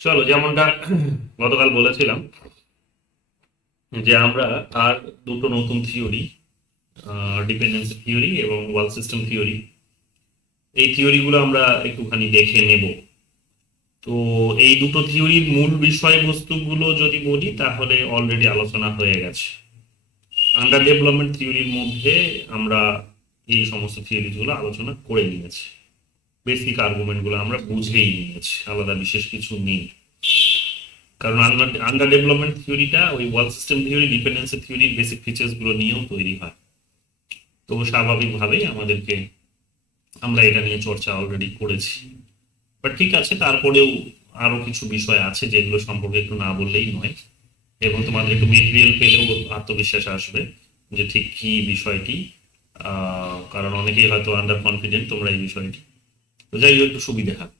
চলো, যেমনটা গতকাল বলেছিলাম যে আমরা আর দুটো নতুন থিওরি, ডিপেন্ডেন্সি থিওরি এবং ওয়ার্ল্ড সিস্টেম থিওরি, এই থিওরিগুলো আমরা একটুখানি দেখে নেব। তো এই দুটো থিওরির মূল বিষয়বস্তুগুলো যদি বলি তাহলে অলরেডি আলোচনা হয়ে গেছে। আন্ডার ডেভেলপমেন্ট থিওরির মধ্যে আমরা এই সমস্ত থিওরিগুলো আলোচনা করে নিয়েছি। বেসিক আর্গুমেন্টগুলো আমরা বুঝেই নিয়েছি, আলাদা বিশেষ কিছু নেই। কারণ আন্ডার ডেভেলপমেন্ট থিওরিটা ওই ওয়ার্ল্ড সিস্টেম থিওরি, ডিপেন্ডেন্সি থিওরির বেসিক ফিচার্স গুলো নিয়েও তৈরি হয়। তো স্বাভাবিকভাবেই আমাদেরকে আমরা এটা নিয়ে চর্চা অলরেডি করেছি। বাট ঠিক আছে, তারপরেও আরো কিছু বিষয় আছে যেগুলো সম্পর্কে একটু না বললেই নয়, এবং তোমাদের একটু মেটেরিয়াল পেলেও আত্মবিশ্বাস আসবে যে ঠিক কি বিষয়টি। কারণ অনেকেই হয়তো আন্ডার কনফিডেন্ট তোমরা এই বিষয়টি, তো যাই হোক একটু সুবিধা হয়।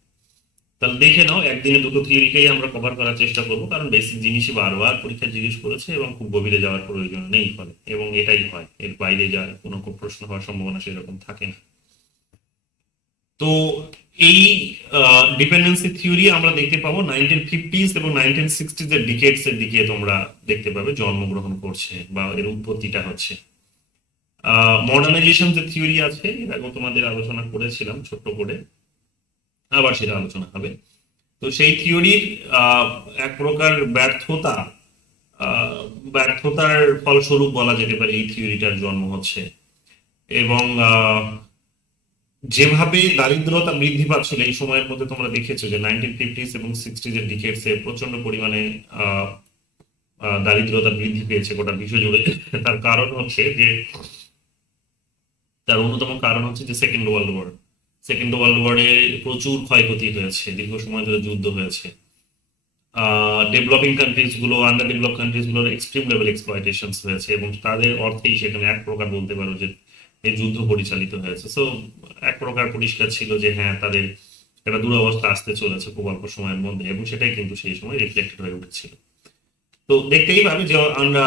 তাহলে দেখে নাও, একদিনে দুটো থিওরিকেই আমরা কভার করার চেষ্টা করবো, কারণ বেসিক জিনিসই বারবার পরীক্ষা জিজ্ঞেস করেছে এবং খুব গভীরে যাওয়ার প্রয়োজন নেই ফলে, এবং এটাই হয়, এর বাইরে যাওয়ার কোনো প্রশ্ন হওয়ার সম্ভাবনা সেরকম থাকে না। তো এই ডিপেন্ডেন্সি থিওরি আমরা দেখতে পাবো 1950s এবং 1960s এর ডিকেডস এর দিকে তোমরা দেখতে পাবে জন্মগ্রহণ করছে বা এর উৎপত্তিটা হচ্ছে। মডার্নাইজেশন যে থিওরি আছে, এর আগে তোমাদের আলোচনা করেছিলাম ছোট্ট করে, আবার সেটা আলোচনা হবে। তো সেই থিওরির এক প্রকার ব্যর্থতার ফলস্বরূপ বলা যেতে পারে এই থিওরিটার জন্ম হচ্ছে। এবং যেভাবে দারিদ্রতা বৃদ্ধি পাচ্ছিল এই সময়ের মধ্যে তোমরা দেখেছো যে 1950s এবং 60s এর ডিকেডসে প্রচন্ড পরিমাণে আহ, দারিদ্রতা বৃদ্ধি পেয়েছে গোটা বিশ্ব জুড়ে। তার কারণ হচ্ছে যে, তার অন্যতম কারণ হচ্ছে যে সেকেন্ড ওয়ার্ল্ড ওয়ারে প্রচুর ক্ষয়ক্ষতি হয়েছে, দীর্ঘ সময় ধরে যুদ্ধ হয়েছে। ডেভেলপিং কান্ট্রিজ গুলো, আন্ডার ডেভেলপ কান্ট্রিজ গুলোর এক্সট্রিম লেভেল এক্সপ্লয়টেশন হয়েছে, এবং তাদের অর্থেই সেখানে এক প্রকার বলতে পারো যে এই যুদ্ধ পরিচালিত হয়েছে। সো এক প্রকার পরিষ্কার ছিল যে হ্যাঁ, তাদের একটা দুরবস্থা আসতে চলেছে খুব অল্প সময়ের মধ্যে, এবং সেটাই কিন্তু সেই সময় রিফ্লেক্টেড হয়ে উঠেছিল। তো দেখতেই পাবে যে আমরা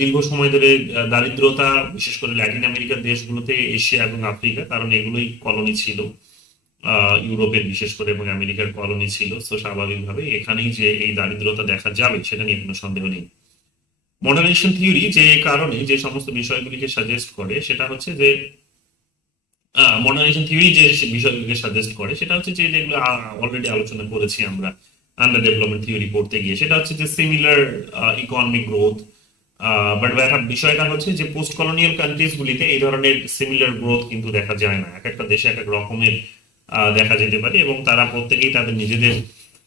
দীর্ঘ সময় ধরে দারিদ্রতা, বিশেষ করে ল্যাটিন আমেরিকার দেশগুলোতে, এশিয়া এবং আফ্রিকা, কারণ এগুলোই কলোনি ছিল ইউরোপের বিশেষ করে, এবং আমেরিকার কলোনি ছিল। তো স্বাভাবিকভাবে এখানেই যে এই দারিদ্রতা দেখা যাবে সেটা নিয়ে কোনো সন্দেহ নেই। মডার্নাইজেশন থিওরি যে কারণে যে সমস্ত বিষয়গুলিকে সাজেস্ট করে সেটা হচ্ছে যে, মডার্নাইজেশন থিওরি যে বিষয়গুলিকে সাজেস্ট করে সেটা হচ্ছে যে, যেগুলো অলরেডি আলোচনা করেছি আমরা আন্ডার ডেভেলপমেন্ট থিওরি পড়তে গিয়ে, সেটা হচ্ছে যে সিমিলার ইকোনমিক গ্রোথ। বাট বিষয়টা হচ্ছে যে পোস্ট কলোনিয়াল কান্ট্রিজ গুলিতে এই ধরনের সিমিলার গ্রোথ কিন্তু দেখা যায় না, এক একটা দেশে এক এক রকমের দেখা যেতে পারে, এবং তারা প্রত্যেকেই তাদের নিজেদের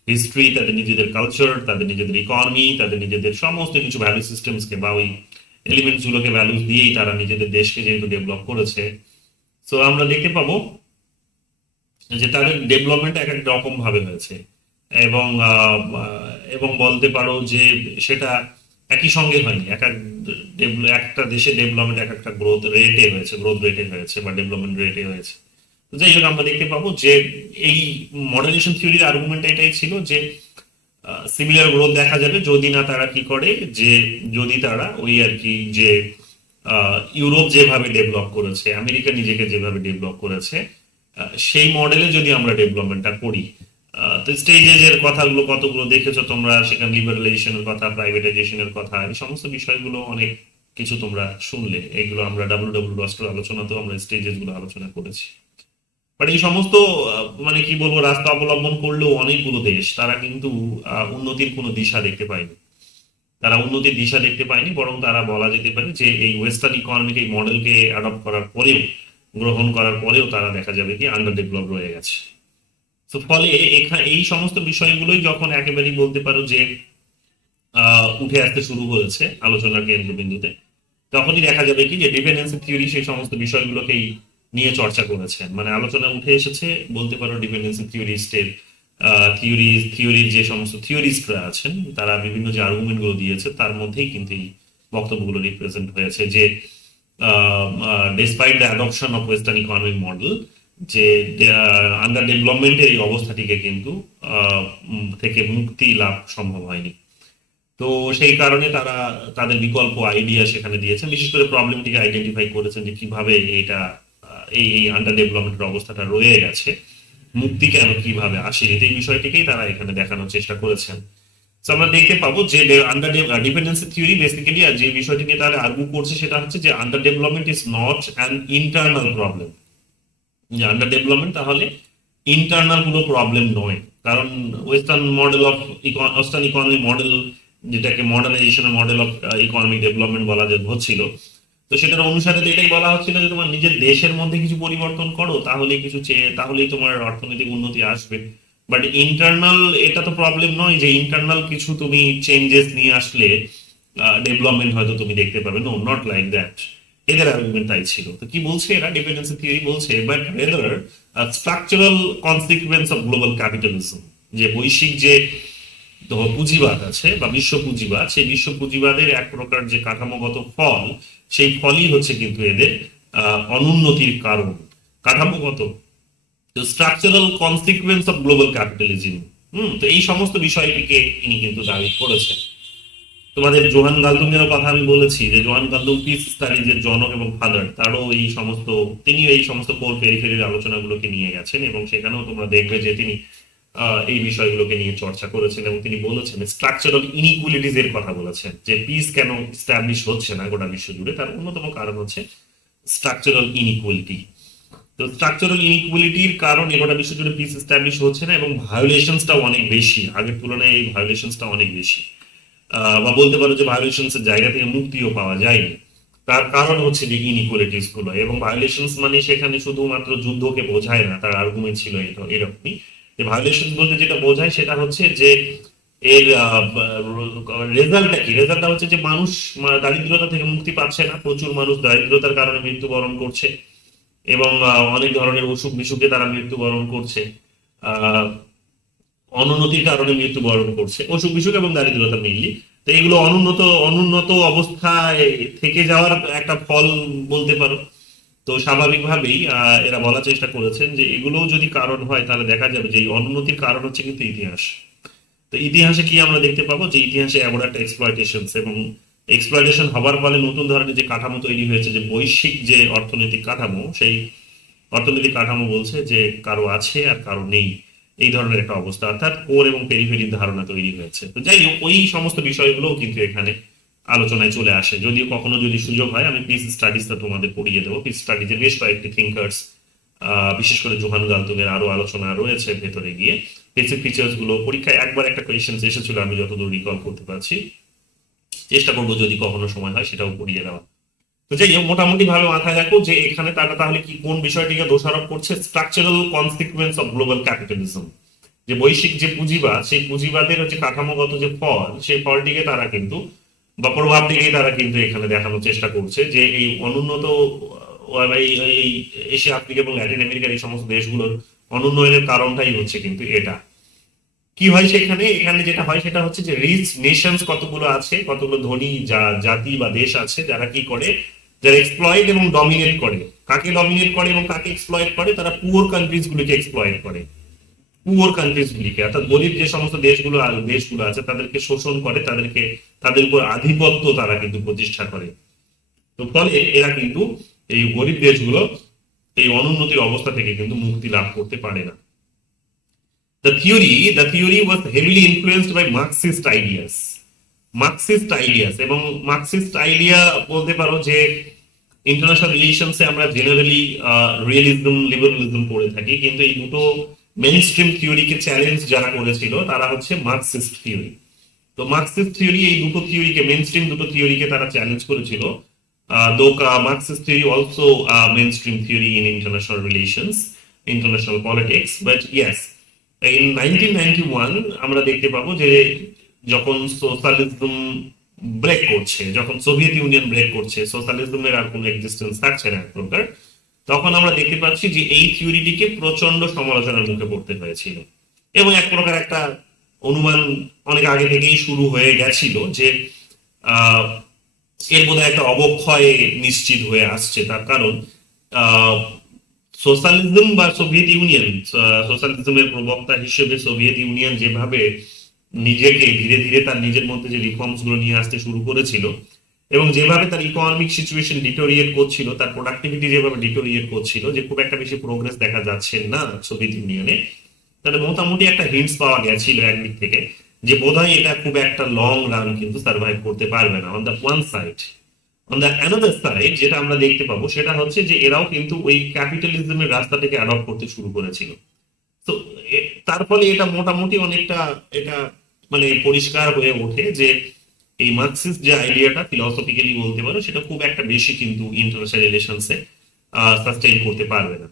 হিস্ট্রি, তাদের নিজেদের কালচার, তাদের নিজেদের ইকোনমি, তাদের নিজেদের সমস্ত কিছু ভ্যালু সিস্টেমসকে বা ওই এলিমেন্টস গুলোকে ভ্যালুস দিয়েই তারা নিজেদের দেশকে যেহেতু ডেভেলপ করেছে। সো আমরা দেখতে পাবো যে তাদের ডেভেলপমেন্ট এক এক রকম ভাবে হয়েছে, এবং এবং বলতে পারো যে সেটা একই সঙ্গে হয়নি। একটা দেশে ডেভেলপমেন্ট এক একটা গ্রোথ রেটে হয়েছে বা ডেভেলপমেন্ট রেটে হয়েছে। তো যাই হোক, আমরা দেখতে পাবো যে এই মডার্নাইজেশন থিওরির আর্গুমেন্ট এটাই ছিল যে সিমিলার গ্রোথ দেখা যাবে যদি না তারা কি করে, যে যদি তারা ওই আর কি যে ইউরোপ যেভাবে ডেভেলপ করেছে, আমেরিকা নিজেকে যেভাবে ডেভেলপ করেছে, সেই মডেলে যদি আমরা ডেভেলপমেন্টটা করি। তো স্টেজেস এর কথাগুলো কতগুলো দেখেছো তোমরা, সেখানে লিবারালাইজেশনের কথা, প্রাইভেটাইজেশনের কথা, এই সমস্ত বিষয়গুলো অনেক কিছু তোমরা শুনলে। এগুলো আমরা ডাব্লিউ আলোচনাতেও আমরা স্টেজেস গুলো আলোচনা করেছি। বাট এই সমস্ত মানে কি বলবো, রাস্তা অবলম্বন করলেও অনেকগুলো দেশ তারা কিন্তু উন্নতির কোনো দিশা দেখতে পায়নি। তারা উন্নতির দিশা দেখতে পায়নি, বরং তারা বলা যেতে পারে যে এই ওয়েস্টার্ন ইকোনমিক এই মডেলকে অ্যাডপ্ট করার পরেও, গ্রহণ করার পরেও তারা দেখা যাবে কি আন্ডার ডেভেলপ রয়ে গেছে। তো ফলে এখানে এই সমস্ত বিষয়গুলোই যখন একেবারেই বলতে পারো যে উঠে আসতে শুরু করেছে আলোচনার কেন্দ্রবিন্দুতে, তখনই দেখা যাবে কি যে ডিপেন্ডেন্সি থিওরি সেই সমস্ত বিষয়গুলোকেই নিয়ে চর্চা করেছেন, মানে আলোচনা উঠে এসেছে বলতে পারো ডিপেন্ডেন্সি থিওরিস্টের থিওরির যে সমস্ত থিওরিস্টরা আছেন তারা বিভিন্ন যে আর্গুমেন্ট গুলো দিয়েছে তার মধ্যেই কিন্তু এই বক্তব্যগুলো রিপ্রেজেন্ট হয়েছে যে, despite the adoption of western economic model, যে আন্ডার ডেভেলপমেন্টের এই অবস্থাটিকে কিন্তু থেকে মুক্তি লাভ সম্ভব হয়নি। তো সেই কারণে তারা তাদের বিকল্প আইডিয়া সেখানে দিয়েছেন, বিশেষ করে প্রবলেমটিকে আইডেন্টিফাই করেছেন যে কিভাবে এটা এই এই আন্ডার ডেভেলপমেন্টের অবস্থাটা রয়ে গেছে, মুক্তি কেন কিভাবে আসেনি, এই বিষয়টিকেই তারা এখানে দেখানোর চেষ্টা করেছেন। তো আমরা দেখতে পাবো যে আন্ডার ডিপেন্ডেন্সি থিওরি বেসিক্যালি আর যে বিষয়টি নিয়ে তারা আর্গু করছে সেটা হচ্ছে যে under development is not an internal problem. যে আন্ডার ডেভেলপমেন্ট তাহলে ইন্টারনাল কোনো প্রবলেম নয়, কারণ western model of western economy model, যেটাকে মডার্নাইজেশনের মডেল অফ ইকোনমিক ডেভেলপমেন্ট বলা যে হচ্ছিল, তো সেটার অনুসারে তো এটাই বলা হচ্ছিল যে তোমার নিজের দেশের মধ্যে কিছু পরিবর্তন করো, তাহলেই কিছু তাহলেই তোমার অর্থনৈতিক উন্নতি আসবে। বাট ইন্টারনাল এটা তো প্রবলেম নয় যে ইন্টারনাল কিছু তুমি চেঞ্জেস নিয়ে আসলে ডেভেলপমেন্ট হয়তো তুমি দেখতে পাবে, নো নট লাইক দ্যাট। এদের আর্গুমেন্ট তাই ছিল। তো কি বলছে এরা, ডিপেন্ডেন্সি থিওরি বলছে but rather structural consequence of global capitalism, যে বৈশ্বিক যে পুঁজিবাদ আছে বা বিশ্ব পুঁজিবাদ, সেই বিশ্ব পুঁজিবাদের এক প্রকার যে কাঠামোগত ফল, সেই ফলই হচ্ছে কিন্তু এদের অনুন্নতির কারণ। কাঠামোগত structural consequence of global capitalism. তো এই সমস্ত বিষয়টিকে ইনি কিন্তু দাবি করেছেন। তোমাদের জোহান গালতুঙ্গেরও কথা আমি বলেছি যে জোহান গালতুং পিস স্টাডিজের জনক এবং ফাদার, তারও এই সমস্ত তিনিও এই সমস্ত কোর পেরিফেরির আলোচনাগুলোকে নিয়ে গেছেন এবং সেখানেও তোমরা দেখবে যে তিনি এই বিষয়গুলোকে নিয়ে চর্চা করেছেন এবং তিনি বলেছেন স্ট্রাকচারাল ইনইকুয়ালিটিজ এর কথা বলেছেন, যে পিস কেন স্ট্যাবলিশ হচ্ছে না গোটা বিশ্ব জুড়ে, তার অন্যতম কারণ হচ্ছে স্ট্রাকচারাল ইনইকুয়ালিটি। তো স্ট্রাকচারাল ইনইকুয়ালিটির কারণে গোটা বিশ্ব জুড়ে পিস এস্টাবলিশ হচ্ছে না এবং ভায়োলেশনসটাও অনেক বেশি, আগের তুলনায় এই ভায়োলেশনসটা অনেক বেশি, বা বলতে পারো যে ভায়োলেশনস এর জায়গা থেকে মুক্তিও পাওয়া যায়নি। তার কারণ হচ্ছে যে ইনইকুয়ালিটিস গুলো, এবং ভায়োলেশনস মানে সেখানে শুধুমাত্র যুদ্ধকে বোঝায় না, তার আর্গুমেন্ট ছিল এরকমই যে ভায়োলেশন বলতে যেটা বোঝায় সেটা হচ্ছে যে এর রেজাল্টটা কি, রেজাল্টটা হচ্ছে যে মানুষ দারিদ্রতা থেকে মুক্তি পাচ্ছে না, প্রচুর মানুষ দারিদ্রতার কারণে মৃত্যুবরণ করছে এবং অনেক ধরনের অসুখ বিসুখে তারা মৃত্যুবরণ করছে, অনুন্নতির কারণে মৃত্যুবরণ করছে, অসুখ বিসুখ এবং দারিদ্রতা মিললি। তো এগুলো অনুন্নত অনুন্নত অবস্থায় থেকে যাওয়ার একটা ফল বলতে পারো। তো স্বাভাবিকভাবেই এরা বলার চেষ্টা করেছেন যে এগুলো যদি কারণ হয় তাহলে দেখা যাবে যে এই অনুন্নতির কারণ হচ্ছে কিন্তু ইতিহাস। তো ইতিহাসে কি আমরা দেখতে পাবো যে ইতিহাসে এমন একটা এক্সপ্লয়টেশন এবং এক্সপ্লয়টেশন হবার ফলে নতুন ধরনের যে কাঠামো তৈরি হয়েছে, যে বৈশ্বিক যে অর্থনৈতিক কাঠামো, সেই অর্থনৈতিক কাঠামো বলছে যে কারো আছে আর কারো নেই, এই ধরনের একটা অবস্থা, অর্থাৎ কোর এবং পেরিফেরির ধারণা তৈরি হয়েছে। তো যাই হোক, ওই সমস্ত বিষয়গুলোও কিন্তু এখানে আলোচনায় চলে আসে। যদিও কখনো যদি সুযোগ হয় আমি পিস স্টাডিজটা তোমাদের পড়িয়ে দেবো। পিস স্টাডিজের বেশ কয়েকটি থিঙ্কার্স, বিশেষ করে জোহান গালতুংয়ের আরো আলোচনা রয়েছে ভেতরে গিয়ে। বেসিক ফিচার্স গুলো পরীক্ষায় একবার একটা কোয়েশ্চেন এসেছিল, আমি যতদূর রিকল করতে পারছি, চেষ্টা করবো যদি কখনো সময় হয় সেটাও পড়িয়ে দেওয়া। তো যাই হোক, মোটামুটি ভাবে মাথায় রাখো যে এখানে তারা তাহলে কি কোন বিষয়টিকে দোষারোপ করছে, structural consequence of global capitalism, যে বৈশ্বিক যে পুঁজিবাদ, সেই পুঁজিবাদের যে কাঠামোগত যে ফল, সেই ফলটিকে তারা কিন্তু বা প্রভাবটিকেই তারা কিন্তু এখানে দেখানোর চেষ্টা করছে যে এই অনুন্নত এই এশিয়া আফ্রিকা এবং ল্যাটিন আমেরিকার এই সমস্ত দেশগুলোর অনুন্নয়নের কারণটাই হচ্ছে কিন্তু এটা। কি হয় সেখানে, এখানে যেটা হয় সেটা হচ্ছে যে রিচ নেশনস কতগুলো আছে, কতগুলো ধনী জাতি বা দেশ আছে যারা কি করে, যারা এক্সপ্লয়েট এবং ডমিনেট করে। কাকে ডমিনেট করে এবং কাকে এক্সপ্লয়েট করে, তারা পুয়ার কান্ট্রিজ গুলিকে এক্সপ্লয়েট করে, পুয়ার কান্ট্রিজ গুলিকে, অর্থাৎ গরিব যে সমস্ত দেশগুলো আছে তাদেরকে শোষণ করে, তাদের উপর আধিপত্য তারা কিন্তু প্রতিষ্ঠা করে। তো ফলে এরা কিন্তু এই গরিব দেশগুলো এই অনুন্নতির অবস্থা থেকে কিন্তু মুক্তি লাভ করতে পারে না। The theory was heavily influenced by Marxist ideas এবং মার্কসিস্ট আইডিয়া বলতে পারো যে ইন্টারন্যাশনাল রিলেশনসে আমরা জেনারেলি রিয়েলিজম লিবারালিজম পড়ে থাকি, কিন্তু এই দুটো মেইন স্ট্রিম থিওরিকে চ্যালেঞ্জ যারা করেছিল তারা হচ্ছে মার্কসিস্ট থিওরি। তো মার্কসিস্ট থিওরি এই দুটো থিওরিকে, মেইন স্ট্রিম দুটো থিওরিকে তারা চ্যালেঞ্জ করেছিল। দো Marxist theory also main stream theory in international relations, international politics, but yes in 1991 আমরা দেখতে পাবো যে যখন সোশ্যালিজম ব্রেক করছে, যখন সোভিয়েত ইউনিয়ন ব্রেক করছে, সোশ্যালিজমের আর কোনো এক্সিস্টেন্স থাকছে না এক প্রকার, তখন আমরা দেখতে পাচ্ছি যে এই থিওরিটিকে প্রচন্ড সমালোচনার মুখে পড়তে হয়েছিল এবং এক প্রকার একটা অনুমান অনেক আগে থেকেই শুরু হয়ে গেছিল যে এর বোধহয় একটা অবক্ষয় নিশ্চিত হয়ে আসছে। তার কারণ সোশ্যালিজম বা সোভিয়েত ইউনিয়ন, সোশ্যালিজমের প্রবক্তা হিসেবে সোভিয়েত ইউনিয়ন যেভাবে নিজেকে ধীরে ধীরে তার নিজের মধ্যে যে রিফর্মস গুলো নিয়ে আসতে শুরু করেছিল এবং যেভাবে তার ইকোনমিক সিচুয়েশন ডিটোরিয়েট করছিল, তার প্রোডাক্টিভিটি যেভাবে ডিটোরিয়েট করছিল, যে খুব একটা বেশি প্রোগ্রেস দেখা যাচ্ছে না সোভিয়েত ইউনিয়নে, তাহলে মোটামুটি একটা হিন্টস পাওয়া গেছিল একদিক থেকে যে বোধহয় এটা খুব একটা লং রান কিন্তু সার্ভাইভ করতে পারবে না, on the one side. On the another side যেটা আমরা দেখতে পাবো সেটা হচ্ছে যে এরাও কিন্তু ওই ক্যাপিটালিজমের রাস্তাটাকে অ্যাডপ্ট করতে শুরু করেছিল। তো তার ফলে এটা মোটামুটি অনেকটা এটা মানে পরিষ্কার হয়ে ওঠে যে এই মার্কসিস্ট যে আইডিয়াটা ফিলসফিক্যালি বলতে পারো সেটা খুব একটা বেশি কিন্তু ইন্টারন্যাশনাল রিলেশনসে সাস্টেইন করতে পারবে না।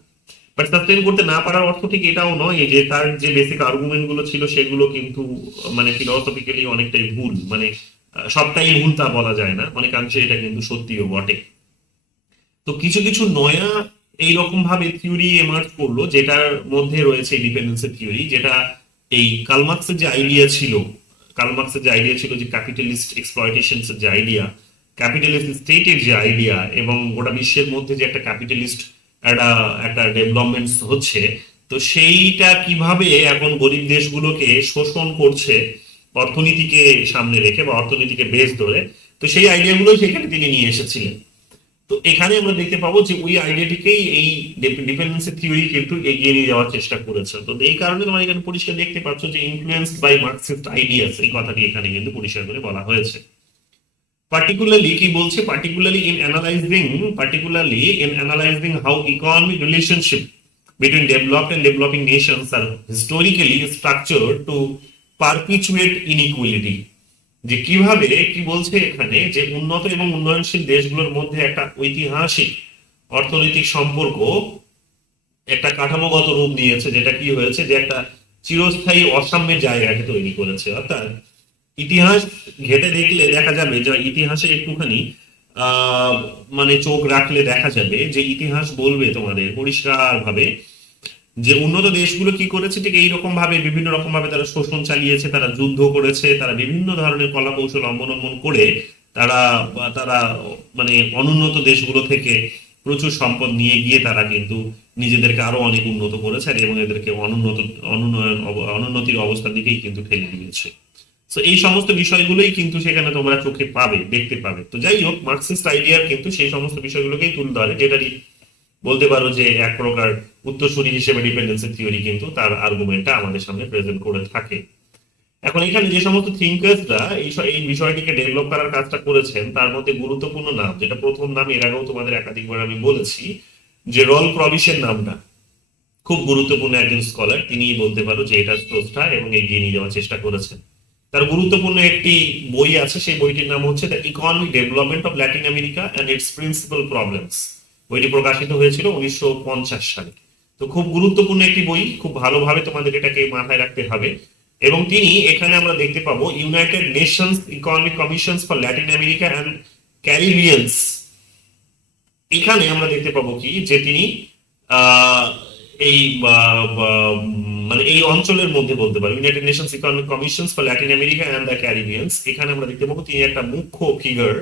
বাট সাস্টেইন করতে না পারার অর্থ ঠিক এটাও নয় যে তার যে বেসিক আর্গুমেন্ট গুলো ছিল সেগুলো কিন্তু মানে ফিলসফিক্যালি অনেকটাই ভুল, মানে সবটাই ভুল তা বলা যায় না, অনেকাংশে এটা কিন্তু সত্যিও বটে। তো কিছু কিছু নয়া এইরকম ভাবে থিওরি এমার্জ করলো যেটার মধ্যে রয়েছে ডিপেন্ডেন্সি থিওরি, যেটা এই কার্ল মার্কসের যে আইডিয়া ছিল, যে ক্যাপিটালিস্ট এক্সপ্লয়টেশন যে আইডিয়া, ক্যাপিটালিস্ট স্টেটের যে আইডিয়া, এবং গোটা বিশ্বের মধ্যে যে একটা ক্যাপিটালিস্ট একটা একটা ডেভেলপমেন্ট হচ্ছে, তো সেইটা কিভাবে এখন গরিব দেশগুলোকে শোষণ করছে অর্থনীতিকে সামনে রেখে বা অর্থনীতিকে বেস ধরে। তো সেই আইডিয়াগুলো সেখানে তিনি নিয়ে এসেছিলেন। তো এখানে আমরা দেখতে পাবো যে ওই আইডিয়াটিকেই এই ডিপেন্ডেন্সি থিওরি কিন্তু এগিয়ে নিয়ে যাওয়ার চেষ্টা করেছে। তো এই কারণে তোমরা এখানে পরিষ্কার দেখতে পাচ্ছ যে ইনফ্লুয়েন্সড বাই মার্কসিস্ট আইডিয়াস এই কথাটি এখানে কিন্তু পরিষ্কার করে বলা হয়েছে। পার্টিকুলারলি কি বলছে, particularly in analysing how economic relationship between developed and developing nations are historically structured to perpetuate inequality। যে কিভাবে কি বলছে এখানে যে উন্নত এবং উন্নয়নশীল দেশগুলোর মধ্যে একটা ঐতিহাসিক অর্থনৈতিক সম্পর্ক একটা কাঠামোগত রূপ নিয়েছে, যেটা কি হয়েছে যে একটা চিরস্থায়ী অসাম্যের জায়গাকে তৈরি করেছে। অর্থাৎ ইতিহাস ঘেটে দেখলে দেখা যাবে যে ইতিহাসে একটুখানি মানে চোখ রাখলে দেখা যাবে যে ইতিহাস বলবে তোমাদের পরিষ্কার ভাবে যে উন্নত দেশগুলো কি করেছে, ঠিক এইরকম ভাবে বিভিন্ন রকম ভাবে তারা শোষণ চালিয়েছে, তারা যুদ্ধ করেছে, তারা বিভিন্ন ধরনের কলা কৌশল অবলম্বন করে তারা তারা মানে অনুন্নত দেশগুলো থেকে প্রচুর সম্পদ নিয়ে গিয়ে তারা কিন্তু নিজেদেরকে আরো অনেক উন্নত করেছে এবং এদেরকে অনুন্নতির অবস্থার দিকেই কিন্তু ঠেলে দিয়েছে। তো এই সমস্ত বিষয়গুলোই কিন্তু সেখানে তোমরা চোখে পাবে, দেখতে পাবে। তো যাই হোক, মার্কসিস্ট আইডিয়ার কিন্তু সেই সমস্ত বিষয়গুলোকেই তুলে ধরে, যেটারই বলতে পারো যে এক প্রকার উত্তরসূরি হিসেবে ডিপেন্ডেন্সি থিওরি কিন্তু তার আর্গুমেন্টটা আমাদের সামনে প্রেজেন্ট করে থাকে। এখন এখানে যে সমস্ত থিঙ্কার্সরা এই বিষয়টিকে ডেভেলপ করার কাজটা করেছেন তার মধ্যে গুরুত্বপূর্ণ নাম, যেটা প্রথম নাম এর আগেও তোমাদের একাধিকবার আমি বলেছি, যে রল প্রবিশের নামটা খুব গুরুত্বপূর্ণ একজন স্কলার, তিনি বলতে পারো যে এটা স্রষ্টা এবং এগিয়ে নিয়ে যাওয়ার চেষ্টা করেছেন। তার গুরুত্বপূর্ণ একটি বই আছে, সেই বইটির নাম হচ্ছে the economic development of Latin America and it's principal problems. বইটি প্রকাশিত হয়েছিল 1950 সালে। তো খুব গুরুত্বপূর্ণ একটি বই, খুব ভালোভাবে তোমাদের এটাকে মাথায় রাখতে হবে। এবং তিনি এখানে আমরা দেখতে পাবো United Nations economic commissions for Latin America and Caribbeans, এখানে আমরা দেখতে পাবো কি যে তিনি এই মানে এই অঞ্চলের মধ্যে বলতে পারি United Nations economic commissions for Latin America and the Caribbeans, এখানে আমরা দেখতে পাবো তিনি একটা মুখ্য ফিগার,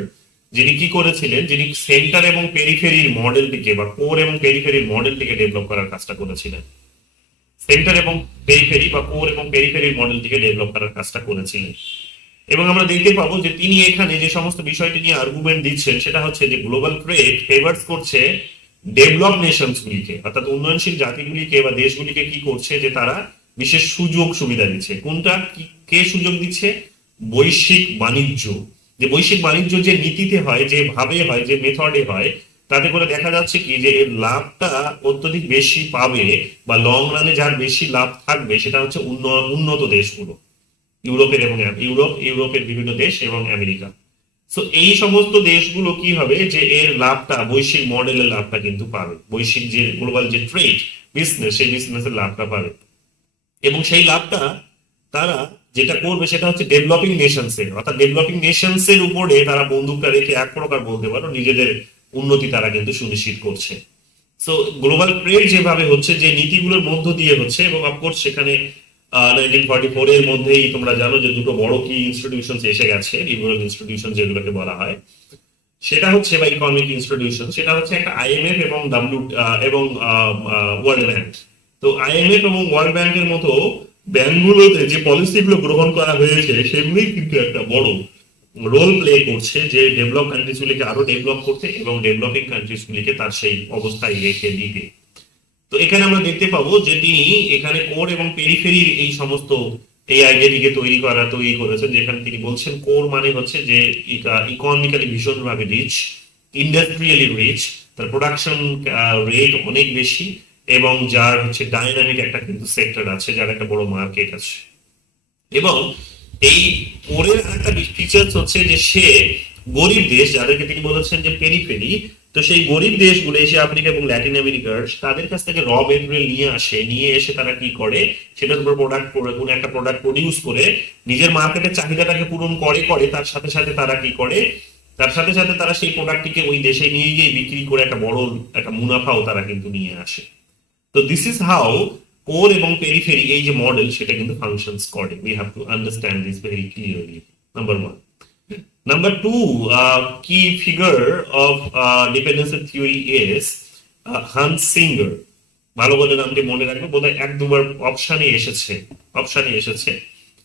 যিনি কি করেছিলেন, যিনি সেন্টার এবং পেরিফেরির মডেলটিকে বা কোর এবং পেরিফেরির মডেলটিকে ডেভেলপ করার কাজটা করেছিলেন। সেন্টার এবং পেরিফেরি বা কোর এবং পেরিফেরির মডেলটিকে ডেভেলপ করার কাজটা করেছিলেন। এবং আমরা দেখতে পাবো যে তিনি এখানে যে সমস্ত বিষয়টি নিয়ে আর্গুমেন্ট দিচ্ছেন সেটা হচ্ছে যে গ্লোবাল ট্রেড ফেভার্স করছে ডেভেলপ নেশনস গুলিকে, অর্থাৎ উন্নয়নশীল জাতিগুলিকে বা দেশগুলিকে কি করছে যে তারা বিশেষ সুযোগ সুবিধা দিচ্ছে। কোনটা কে সুযোগ দিচ্ছে? বৈশ্বিক বাণিজ্য। যে বৈশ্বিক বাণিজ্য যে নীতিতে হয়, যে ভাবে হয়, যে মেথডে হয়, তাতে করে দেখা যাচ্ছে কি যে এর লাভটা অত্যধিক বেশি পাবে বা লং রানে যার বেশি লাভ থাকবে সেটা হচ্ছে উন্নত দেশগুলো, ইউরোপের বিভিন্ন দেশ এবং আমেরিকা। সো এই সমস্ত দেশগুলো কি হবে যে এর লাভটা বৈশ্বিক মডেলের লাভটা কিন্তু পাবে, বৈশ্বিক যে গ্লোবাল যে ট্রেড বিজনেস, সেই বিজনেসের লাভটা পাবে। এবং সেই লাভটা তারা যেটা করবে সেটা হচ্ছে ডেভেলপিং নেশনস এর, অর্থাৎ ডেভেলপিং নেশনস এর উপরে তারা বন্দুকটা রেখে এক প্রকার বলতে পারো নিজেদের উন্নতি তারা কিন্তু সুনিশ্চিত করছে। সো গ্লোবাল ট্রেড যেভাবে হচ্ছে, যে নীতিগুলোর মধ্য দিয়ে হচ্ছে, এবং অফকোর্স সেখানে 1944 এর মধ্যেই তোমরা জানো যে দুটো বড় কি ইনস্টিটিউশন এসে গেছে, লিবারাল ইনস্টিটিউশন যেগুলোকে বলা হয়, সেটা হচ্ছে বা ইকোনমিক ইনস্টিটিউশন, সেটা হচ্ছে একটা আইএমএফ এবং ওয়ার্ল্ড ব্যাংক। তো আইএমএফ এবং ওয়ার্ল্ড ব্যাংকের মতো ব্যাংকগুলোতে যে পলিসিগুলো গ্রহণ করা হয়েছে সেগুলোই কিন্তু একটা বড় রোল প্লে করছে যে ডেভেলপ কান্ট্রিজ গুলিকে আরো ডেভেলপ করতে এবং ডেভেলপিং কান্ট্রিজ গুলিকে তার সেই অবস্থায় রেখে দিতে। তো এখানে আমরা দেখতে পাবো যে তিনি এখানে কোর এবং পেরিফেরির এই সমস্ত এই আইডিয়াটিকে তৈরি করেছেন, যেখানে তিনি বলছেন কোর মানে হচ্ছে যে ইকোনমিক্যালি ভীষণভাবে রিচ, ইন্ডাস্ট্রিয়ালি রিচ, তার প্রোডাকশন রেট অনেক বেশি এবং যার হচ্ছে ডাইনামিক একটা কিন্তু সেক্টর আছে, যার একটা বড় মার্কেট আছে। এবং এই কোরের একটা ফিচার্স হচ্ছে যে সে গরিব দেশ, যাদেরকে তিনি বলেছেন যে পেরিফেরি, তো সেই গরিব দেশগুলো এশিয়া আফ্রিকা এবং ল্যাটিন আমেরিকার তাদের কাছ থেকে র মেটেরিয়াল নিয়ে এসে তারা কি করে সেটার উপর কোনো একটা প্রোডাক্ট প্রডিউস করে নিজের মার্কেটের চাহিদাটাকে পূরণ করে তার সাথে সাথে তারা কি করে, তার সাথে সাথে তারা সেই প্রোডাক্টটিকে ওই দেশে নিয়ে গিয়ে বিক্রি করে একটা বড় একটা মুনাফাও তারা কিন্তু নিয়ে আসে। তো দিস ইজ হাউ কোর এবং পেরিফেরি এই যে মডেল সেটা কিন্তু ফাংশনস করে। We have to understand this very clearly, number 1। Number 2, key figure of dependency theory is Hans Singer. ভালো করে নামটি মনে রাখবে, বোধহয় 1-2 বার অপশনে এসেছে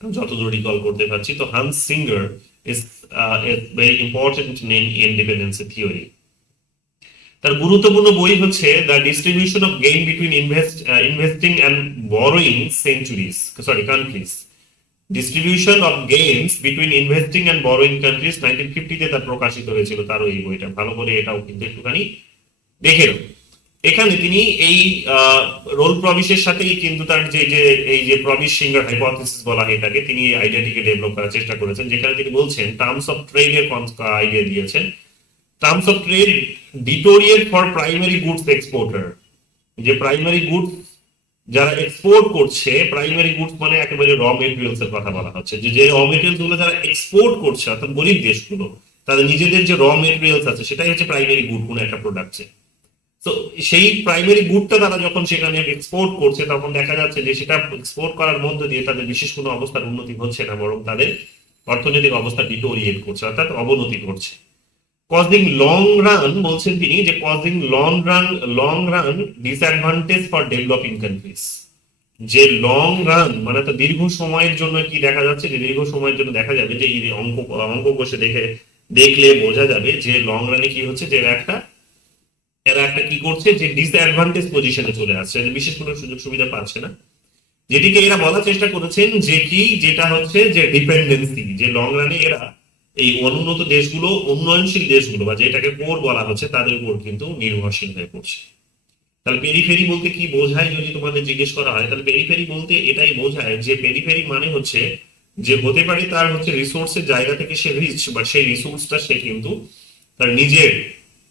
যতদূর রিকল করতে পারছি। তো Hans Singer is a very important name in dependency theory. তার গুরুত্বপূর্ণ বই হচ্ছে the distribution of gain between investing and borrowing countries. Distribution of gains between investing and borrowing countries 1950-তে তার প্রকাশিত হয়েছিল তার এই বইটা। ভালো করে এটাও কিন্তু একটুখানি দেখে নাও। এখানে তিনি এই রোল প্রভিসের সাথেই কিন্তু তার এই যে প্রভিস সিঙ্গার হাইপোথিসিস বলা হয় এটাকে, তিনি এই আইডিয়াটিকে ডেভেলপ করার চেষ্টা করেছেন, যেখানে তিনি বলছেন টার্মস অফ ট্রেড এর আইডিয়া দিয়েছেন। Terms of trade deteriorate for primary goods exporter, যে প্রাইমারি গুডস যারা এক্সপোর্ট করছে, প্রাইমারি গুডস মানে একেবারে র মেটেরিয়ালস এর কথা বলা হচ্ছে, যে র মেটেরিয়ালস গুলো যারা এক্সপোর্ট করছে অর্থাৎ গরিব দেশগুলো, তাদের নিজেদের যে র মেটেরিয়ালস আছে সেটাই হচ্ছে প্রাইমারি গুড কোন একটা প্রোডাক্টে। তো সেই প্রাইমারি গুডটা তারা যখন সেখানে এক্সপোর্ট করছে তখন দেখা যাচ্ছে যে সেটা এক্সপোর্ট করার মধ্য দিয়ে তাদের বিশেষ কোনো অবস্থার উন্নতি হচ্ছে না, বরং তাদের অর্থনৈতিক অবস্থা ডিটোরিয়েট করছে অর্থাৎ অবনতি করছে। কজিং লং রান বলছেন তিনি, যে causing long run disadvantage for developing countries. যে লং রান মানে তো দীর্ঘ সময়ের জন্য কি দেখা যাচ্ছে, যে দীর্ঘ সময়ের জন্য দেখা যাবে যে এই অঙ্ক কষে দেখলে বোঝা যাবে যে লং রানে কি হচ্ছে, যে এরা একটা কি করছে, যে ডিসঅ্যাডভান্টেজ পজিশনে চলে আসছে, বিশেষ কোনো সুযোগ সুবিধা পাচ্ছে না, যেটিকে এরা বলার চেষ্টা করেছেন যে কি, যেটা হচ্ছে যে ডিপেন্ডেন্সি, যে লং রানে এরা এই অনুন্নত দেশগুলো, উন্নয়নশীল দেশগুলো বা যেটাকে কোর বলা হচ্ছে তাদের উপর কিন্তু নির্ভরশীল হয়ে পড়ছে। তাহলে পেরিফেরি বলতে কি বোঝায় যদি তোমাদের জিজ্ঞেস করা হয়, তাহলে পেরিফেরি বলতে এটাই বোঝায় যে পেরিফেরি মানে হচ্ছে যে হতে পারে তার হচ্ছে রিসোর্সের জায়গা থেকে সে রিচ, বা সেই রিসোর্সটা সে কিন্তু তার নিজের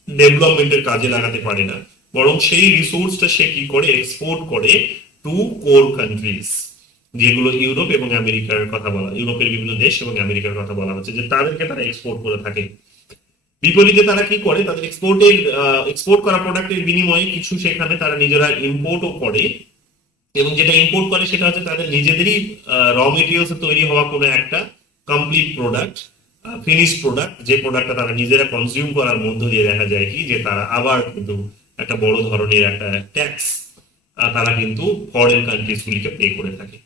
ডেভেলপমেন্টের কাজে লাগাতে পারে না, বরং সেই রিসোর্সটা সে কি করে, এক্সপোর্ট করে টু কোর কান্ট্রিজ, যেগুলো ইউরোপ এবং আমেরিকার কথা বলা, ইউরোপের বিভিন্ন দেশ এবং আমেরিকার কথা বলা হচ্ছে, যে তাদেরকে তারা এক্সপোর্ট করে থাকে। বিপরীতে তারা কি করে, তাদের এক্সপোর্ট করা প্রোডাক্টের বিনিময়ে কিছু সেখানে তারা নিজেরা ইম্পোর্টও করে, এবং যেটা ইম্পোর্ট করে সেটা হচ্ছে তাদের নিজেদেরই র মেটেরিয়ালস তৈরি হওয়া কোনো একটা কমপ্লিট প্রোডাক্ট, ফিনিশড প্রোডাক্ট, যে প্রোডাক্টটা তারা নিজেরা কনজিউম করার মধ্য দিয়ে দেখা যায় কি, যে তারা আবার কিন্তু একটা বড় ধরনের একটা ট্যাক্স তারা কিন্তু ফরেন কান্ট্রিজ গুলিকে পে করে থাকে।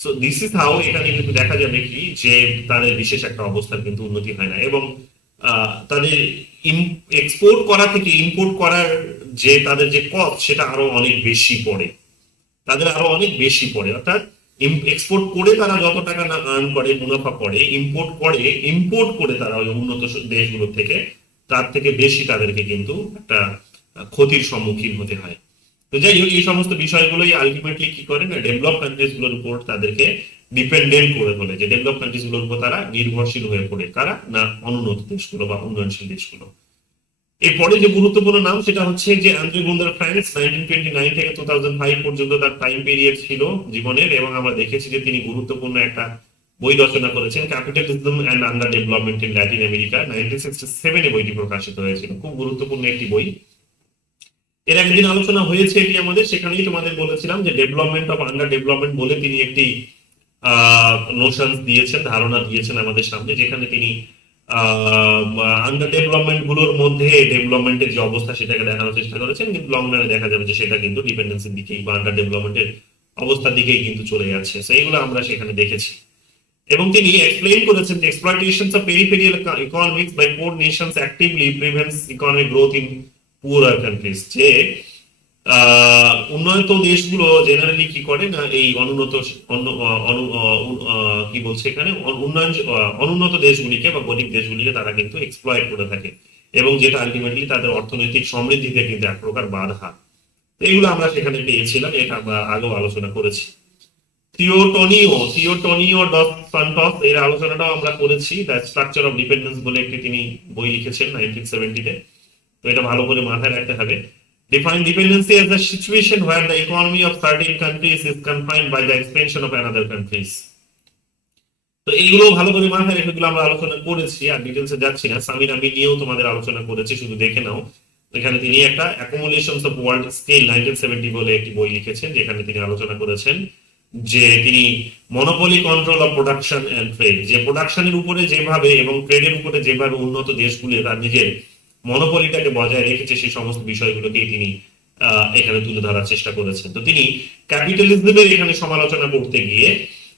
সো দিস ইজ হাউ এখানে কিন্তু দেখা যাবে কি, যে তাদের বিশেষ একটা অবস্থার কিন্তু উন্নতি হয় না, এবং তাদের এক্সপোর্ট করা থেকে ইম্পোর্ট করার যে তাদের যে কস্ট সেটা আরো অনেক বেশি পড়ে, তাদের আরো অনেক বেশি পড়ে। অর্থাৎ এক্সপোর্ট করে তারা যত টাকা না আর্ন করে, মুনাফা করে, ইম্পোর্ট করে তারা ওই উন্নত দেশগুলো থেকে তার থেকে বেশি তাদেরকে কিন্তু একটা ক্ষতির সম্মুখীন হতে হয়। তো যাই হোক, এই সমস্ত বিষয়গুলোই আলটিমেটলি কি করে না, ডেভেলপ কান্ট্রিজ গুলোর উপর তাদেরকে ডিপেন্ডেন্ট করে তোলে, যে ডেভেলপ কান্ট্রিজ গুলোর উপর তারা নির্ভরশীল হয়ে পড়ে, কারা না, অনুন্নত দেশগুলো বা উন্নয়নশীল দেশগুলো। এরপরে যে গুরুত্বপূর্ণ নাম সেটা হচ্ছে যে আন্দ্রে গুন্দার ফ্রান্স, 1929 থেকে 2005 পর্যন্ত তার টাইম পিরিয়ড ছিল জীবনের, এবং আমরা দেখেছি যে তিনি গুরুত্বপূর্ণ একটা বই রচনা করেছেন, capitalism and underdevelopment in Latin America. 1967-এ বইটি প্রকাশিত হয়েছিল, খুব গুরুত্বপূর্ণ একটি বই। এর একদিন আলোচনা হয়েছে এটি আমাদের, সেখানেই তোমাদের বলেছিলাম যে ডেভেলপমেন্ট অফ আন্ডার ডেভেলপমেন্ট বলে তিনি একটি নোশন দিয়েছেন, ধারণা দিয়েছেন আমাদের সামনে, যেখানে তিনি আন্ডার ডেভেলপমেন্ট গুলোর মধ্যে ডেভেলপমেন্টের যে অবস্থা সেটাকে দেখানোর চেষ্টা করেছেন, কিন্তু লং রানে দেখা যাবে যে সেটা কিন্তু ডিপেন্ডেন্সির দিকেই বা আন্ডার ডেভেলপমেন্টের অবস্থার দিকেই কিন্তু চলে যাচ্ছে। তো এইগুলো আমরা সেখানে দেখেছি। এবং তিনি এক্সপ্লেইন করেছেন যে exploitation of peripheral economics by poor nations actively prevents economic growth in poor countries. যে উন্নত দেশগুলো জেনারেলি কি করে না, এই অনুন্নত কি বলছে এখানে অনুন্নত দেশগুলিকে বা গরিব দেশগুলিকে তারা কিন্তু এক্সপ্লয়েট করে থাকে, এবং যেটা আলটিমেটলি তাদের অর্থনৈতিক সমৃদ্ধিতে কিন্তু এক প্রকার বাধা। এগুলো আমরা সেখানে পেয়েছিলাম, এটা আমরা আগেও আলোচনা করেছি। থিওটোনিও ডস সান্টস এর আলোচনাটাও আমরা করেছি, দ্য স্ট্রাকচার অফ ডিপেন্ডেন্স বলে একটি তিনি বই লিখেছেন 1970-তে। তো এটা ভালো করে মাথায় রাখতে হবে। Define dependency as a situation where the economy of certain countries is confined by the expansion of another countries. তো এইগুলো ভালো করে মাথায় রেখে আমরা আলোচনা করেছি, আর ডিটেলসে যাচ্ছি না। সামির আমি নিয়েও তোমাদের আলোচনা করেছি, শুধু দেখে নাও। এখানে তিনি একটা অ্যাকুমুলেশনস অফ ওয়ার্ল্ড স্কেল 1970 বলে একটি বই লিখেছেন, যেখানে তিনি আলোচনা করেছেন যে তিনি monopoly control of production and trade, যে প্রোডাকশনের উপরে যেভাবে এবং ট্রেডের উপরে যেভাবে উন্নত দেশগুলি তার নিজের মনোপলিটাকে বজায় রেখেছে, সেই সমস্ত বিষয়গুলোকেই তিনি এখানে তুলে ধরার চেষ্টা করেছেন। তো তিনি ক্যাপিটালিজমের এখানে সমালোচনা করতে গিয়ে,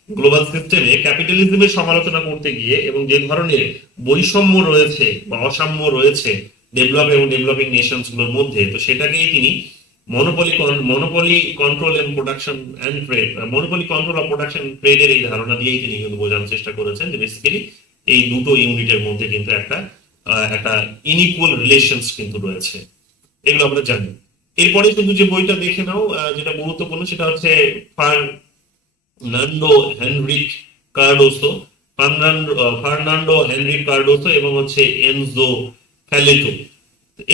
গ্লোবাল সিস্টেমে ক্যাপিটালিজমের সমালোচনা করতে গিয়ে, এবং যে ধরনের বৈষম্য রয়েছে বা অসাম্য রয়েছে ডেভেলপ এবং ডেভেলপিং নেশনস গুলোর মধ্যে, তো সেটাকেই তিনি monopoly control and production and trade, monopoly control of production ট্রেডের এই ধারণা দিয়েই তিনি কিন্তু বোঝানোর চেষ্টা করেছেন যে বেসিক্যালি এই দুটো ইউনিটের মধ্যে কিন্তু একটা ইনইকুয়াল রিলেশনস কিন্তু রয়েছে। এগুলো আমরা জানি। এরপরে কিন্তু যে বইটা দেখে নাও, যেটা গুরুত্বপূর্ণ, সেটা হচ্ছে ফার্নান্ডো হেনরিক কার্ডোসো এবং হচ্ছে এনজো ফ্যালেটো।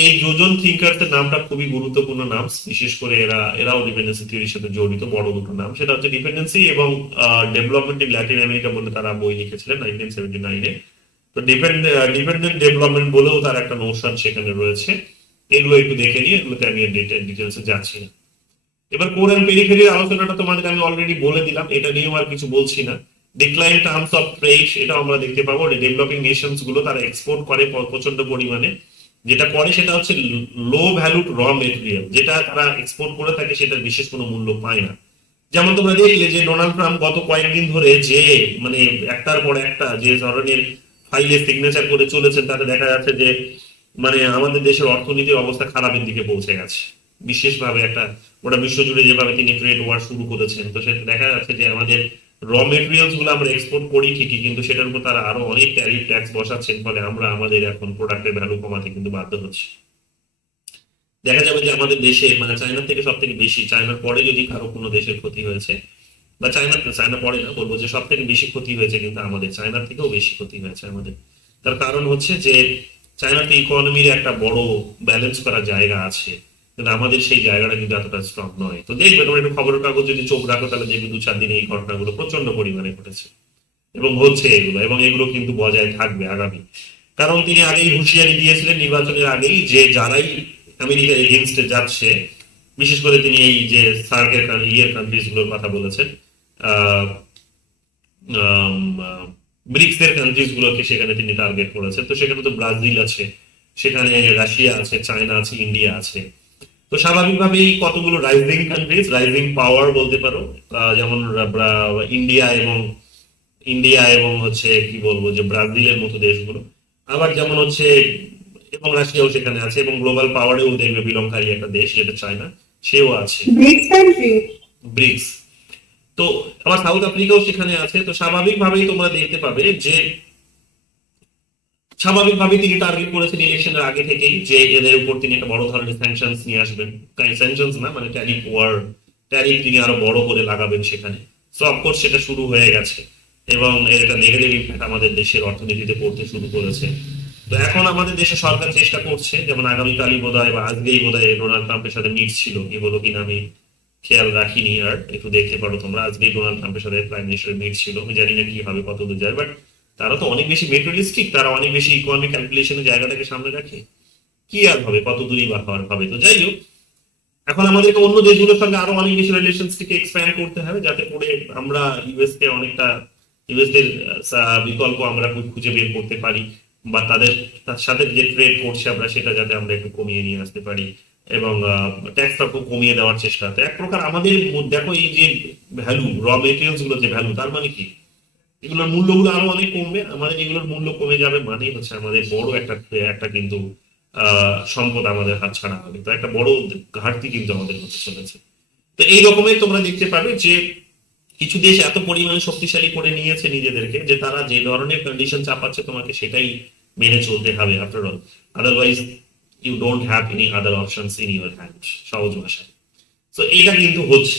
এই দুজন থিঙ্কারদের নামটা খুবই গুরুত্বপূর্ণ নাম, বিশেষ করে এরাও ডিপেন্ডেন্সি থিওরির সাথে জড়িত। বড় দুটো নাম, সেটা হচ্ছে ডিপেন্ডেন্সি এবং ডেভেলপমেন্ট ইন ল্যাটিন আমেরিকা বলে তারা বই লিখেছিলেন 1979-এ। তো ডিপেন্ডেন্ট ডেভেলপমেন্ট বলেও তার একটা নোশন সেখানে রয়েছে। এগুলো একটু দেখে নিয়ে, এগুলোতে আমি ডিটেলসে যাচ্ছি না। এবার কোর এন্ড পেরিফেরির আলোচনাটা তোমাদের আমি অলরেডি বলে দিলাম, এটা নিয়েও আর কিছু বলছি না। ডিক্লাইন টার্মস অফ ট্রেড, এটা আমরা দেখতে পাবো ডেভেলপিং নেশনস গুলো তারা এক্সপোর্ট করে প্রচন্ড পরিমাণে। যেটা করে সেটা হচ্ছে লো ভ্যালুড র মেটেরিয়াল, যেটা তারা এক্সপোর্ট করে থাকে সেটার বিশেষ কোনো মূল্য পায় না। যেমন তোমরা দেখলে যে ডোনাল্ড ট্রাম্প গত কয়েকদিন ধরে যে মানে একটার পর একটা যে ধরনের ফাইলে সিগনেচার করে চলেছেন, তাতে দেখা যাচ্ছে যে মানে আমাদের দেশের অর্থনীতির অবস্থা খারাপের দিকে পৌঁছে গেছে। বিশেষভাবে একটা ওটা বিশ্বজুড়ে যেভাবে তিনি ট্রেড ওয়ার শুরু করেছেন, তো সেটা দেখা যাচ্ছে যে আমাদের র মেটেরিয়ালস গুলো আমরা এক্সপোর্ট করি ঠিকই, কিন্তু সেটার উপর তারা আরো অনেক ট্যারিফ ট্যাক্স বসাচ্ছেন, ফলে আমরা আমাদের এখন প্রোডাক্টের ভ্যালু কমাতে কিন্তু বাধ্য হচ্ছি। দেখা যাবে যে আমাদের দেশে মানে চায়নার থেকে সব থেকে বেশি, চায়নার পরে যদি কারো কোনো দেশের ক্ষতি হয়েছে, বা চায়না পরে না, বলবো যে সব থেকে বেশি ক্ষতি হয়েছে কিন্তু আমাদের, চায়নার থেকেও বেশি ক্ষতি হয়েছে আমাদের। তার কারণ হচ্ছে যে চায়নাতে ইকোনমির একটা বড় ব্যালেন্স করার জায়গা আছে, কিন্তু আমাদের সেই জায়গাটা কিন্তু এতটা স্ট্রং নয়। তো দেখবে তোমরা একটু খবরের কাগজ যদি চোখ রাখো, তাহলে দেখবে 2-4 দিনে এই ঘটনাগুলো প্রচন্ড পরিমাণে ঘটেছে এবং হচ্ছে এগুলো, এবং এগুলো কিন্তু বজায় থাকবে আগামী। কারণ তিনি আগেই হুঁশিয়ারি দিয়েছিলেন নির্বাচনের আগেই যে যারাই আমেরিকার এগেনস্টে যাচ্ছে, বিশেষ করে তিনি এই যে সার্কের কান্ট্রিজ গুলোর কথা বলেছেন, ব্রিক্স এর কান্ট্রিজ গুলোকে সেখানে তিনি টার্গেট করেছেন। তো সেখানে তো ব্রাজিল আছে, সেখানে রাশিয়া আছে, চায়না আছে, ইন্ডিয়া আছে। তো স্বাভাবিকভাবেই কতগুলো রাইজিং কান্ট্রিজ, রাইজিং পাওয়ার বলতে পারো, যেমন ইন্ডিয়া এবং হচ্ছে কি বলবো যে ব্রাজিলের মতো দেশগুলো, আবার যেমন হচ্ছে এবং রাশিয়াও সেখানে আছে, এবং গ্লোবাল পাওয়ারেও দেখবে বিলংকারী একটা দেশ যেটা চায়না, সেও আছে ব্রিক্স। তো আবার সাউথ আফ্রিকাও সেখানে আছে। তো স্বাভাবিকভাবেই তোমরা দেখতে পাবে যে স্বাভাবিকভাবেই তিনি টার্গেট করেছেন ইলেকশনের আগে থেকেই যে এদের উপর তিনি একটা বড় ধরনের স্যাংশনস নিয়ে আসবেন, স্যাংশনস না মানে ট্যারিফ তিনি আরো বড় করে লাগাবেন সেখানে। সো অফকোর্স সেটা শুরু হয়ে গেছে, এবং এর একটা নেগেটিভ ইম্প্যাক্ট আমাদের দেশের অর্থনীতিতে পড়তে শুরু করেছে। তো এখন আমাদের দেশে সরকার চেষ্টা করছে, যেমন আগামীকালই বোধহয় বা আজকেই বোধহয় ডোনাল্ড ট্রাম্পের সাথে মিট ছিল, কি বলো কিনা আমি খেয়াল রাখিনি, আর একটু দেখতে পারো তোমরা, আজকেই ডোনাল্ড ট্রাম্পের সাথে প্রাইম মিনিস্টারের মিট ছিল। আমি জানি না কি হবে, কত দূর যায়, বাট তারা তো অনেক বেশি মেটেরিয়ালিস্টিক, তারা অনেক বেশি ইকোনমিক ক্যালকুলেশনের জায়গাটাকে সামনে রাখে, কি আর হবে, কত দূরই বা হবে। তো যাই হোক, এখন আমাদেরকে অন্য দেশগুলোর সঙ্গে আরো অনেক বেশি রিলেশনসকে এক্সপ্যান্ড করতে হবে, যাতে করে আমরা ইউএস কে অনেকটা, ইউএস এর বিকল্প আমরা খুঁজে বের করতে পারি, বা তার সাথে যে ট্রেড করছে আমরা সেটা যাতে আমরা একটু কমিয়ে নিয়ে আসতে পারি, এবং ট্যাক্সটা কমিয়ে দেওয়ার চেষ্টা। তো এক প্রকার আমাদের দেখো এই যে ভ্যালু, র মেটেরিয়ালস গুলো যে ভ্যালু, তার মানে কি এগুলোর মূল্যগুলো আরো অনেক কমবে, আমাদের এগুলোর মূল্য কমে যাবে মানে হচ্ছে আমাদের বড় একটা একটা কিন্তু সম্পদ আমাদের হাতছাড়া হবে, তো একটা বড় ঘাটতি কিন্তু আমাদের হতে চলেছে। তো এই রকমের তোমরা দেখতে পাবে যে কিছু দেশ এত পরিমাণে শক্তিশালী করে নিয়েছে নিজেদেরকে যে তারা যে ধরনের কন্ডিশন চাপাচ্ছে তোমাকে সেটাই মেনে চলতে হবে after all, otherwise you don't have any other options in your hand, সহজ ভাষায়। তো এটা কিন্তু হচ্ছে।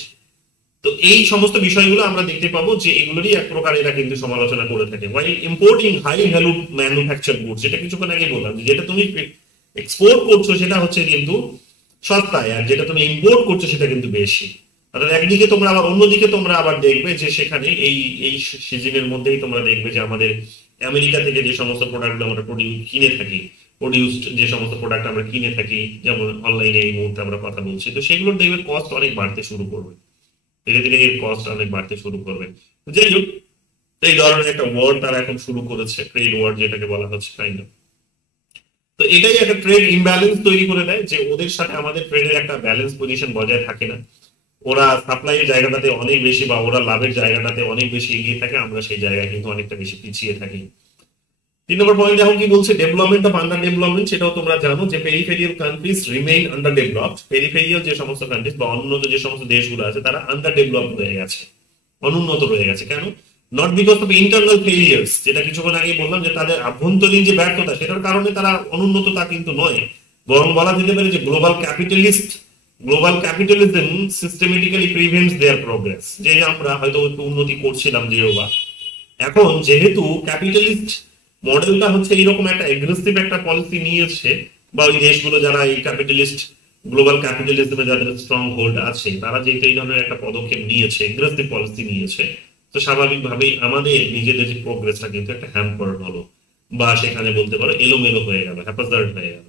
তো এই সমস্ত বিষয়গুলো আমরা দেখতে পাবো যে এগুলোরই এক প্রকার এরা কিন্তু সমালোচনা করে থাকে। Why importing high value manufacture goods, যেটা কিছুক্ষণ আগে বললাম, যেটা তুমি এক্সপোর্ট করছো সেটা হচ্ছে কিন্তু সস্তায়, আর যেটা তুমি ইম্পোর্ট করছো সেটা কিন্তু বেশি। অর্থাৎ একদিকে তোমরা আবার অন্যদিকে তোমরা আবার দেখবে যে সেখানে এই এই সিজনের মধ্যেই তোমরা দেখবে যে আমাদের আমেরিকা থেকে যে সমস্ত প্রোডাক্টগুলো আমরা কিনে থাকি, প্রডিউসড যে সমস্ত প্রোডাক্ট আমরা কিনে থাকি, যেমন অনলাইনে এই মুহূর্তে আমরা কথা বলছি, তো সেগুলোর দেখবে কস্ট অনেক বাড়তে শুরু করবে, ধীরে ধীরে এর কস্ট অনেক বাড়তে শুরু করবে। যাই হোক, এই ধরনের একটা ওয়ার্ড তারা এখন শুরু করেছে, ট্রেড ওয়ার্ড যেটাকে বলা হচ্ছে কাইন্ড অফ। তো এটাই একটা ট্রেড ইমব্যালেন্স তৈরি করে দেয় যে ওদের সাথে আমাদের ট্রেডের একটা ব্যালেন্স পজিশন বজায় থাকে না। ওরা সাপ্লাইয়ের জায়গাটাতে অনেক বেশি বা ওরা লাভের জায়গাটাতে অনেক বেশি এগিয়ে থাকে, আমরা সেই জায়গায় কিন্তু অনেকটা বেশি পিছিয়ে থাকি। 3 নম্বর পয়েন্ট এখন কি বলছে, ডেভেলপমেন্ট অফ আন্ডার ডেভেলপমেন্ট, সেটাও তোমরা জানো যে peripheral countries remain under developed. Peripheral যে সমস্ত কান্ট্রিজ বা অনুন্নত যে সমস্ত দেশগুলো আছে তারা আন্ডার ডেভেলপড হয়ে গেছে, অনুন্নত রয়ে গেছে। কেন? Not because of internal failures, যেটা কিছুক্ষণ আগে বললাম যে তাদের আভ্যন্তরীণ যে ব্যর্থতা সেটার কারণে তারা অনুন্নত তা কিন্তু নয়, বরং বলা যেতে পারে যে গ্লোবাল ক্যাপিটালিজম সিস্টেমেটিক্যালি প্রিভেন্টস দেয়ার প্রোগ্রেস। যে আমরা হয়তো একটু উন্নতি করছিলাম যেও, এখন যেহেতু ক্যাপিটালিস্ট মডেলটা হচ্ছে এইরকম একটা এগ্রেসিভ একটা পলিসি নিয়েছে, বা ওই দেশগুলো যারা এই ক্যাপিটালিস্ট গ্লোবাল ক্যাপিটালিজমে যাদের স্ট্রং হোল্ড আছে তারা যেহেতু এই ধরনের একটা পদক্ষেপ নিয়েছে, এগ্রেসিভ পলিসি নিয়েছে, তো স্বাভাবিকভাবেই আমাদের নিজেদের যে প্রোগ্রেসটা কিন্তু একটা হ্যাম্পার হলো, বা সেখানে বলতে পারো এলোমেলো হয়ে গেল, হ্যাপাজার্ড হয়ে গেল।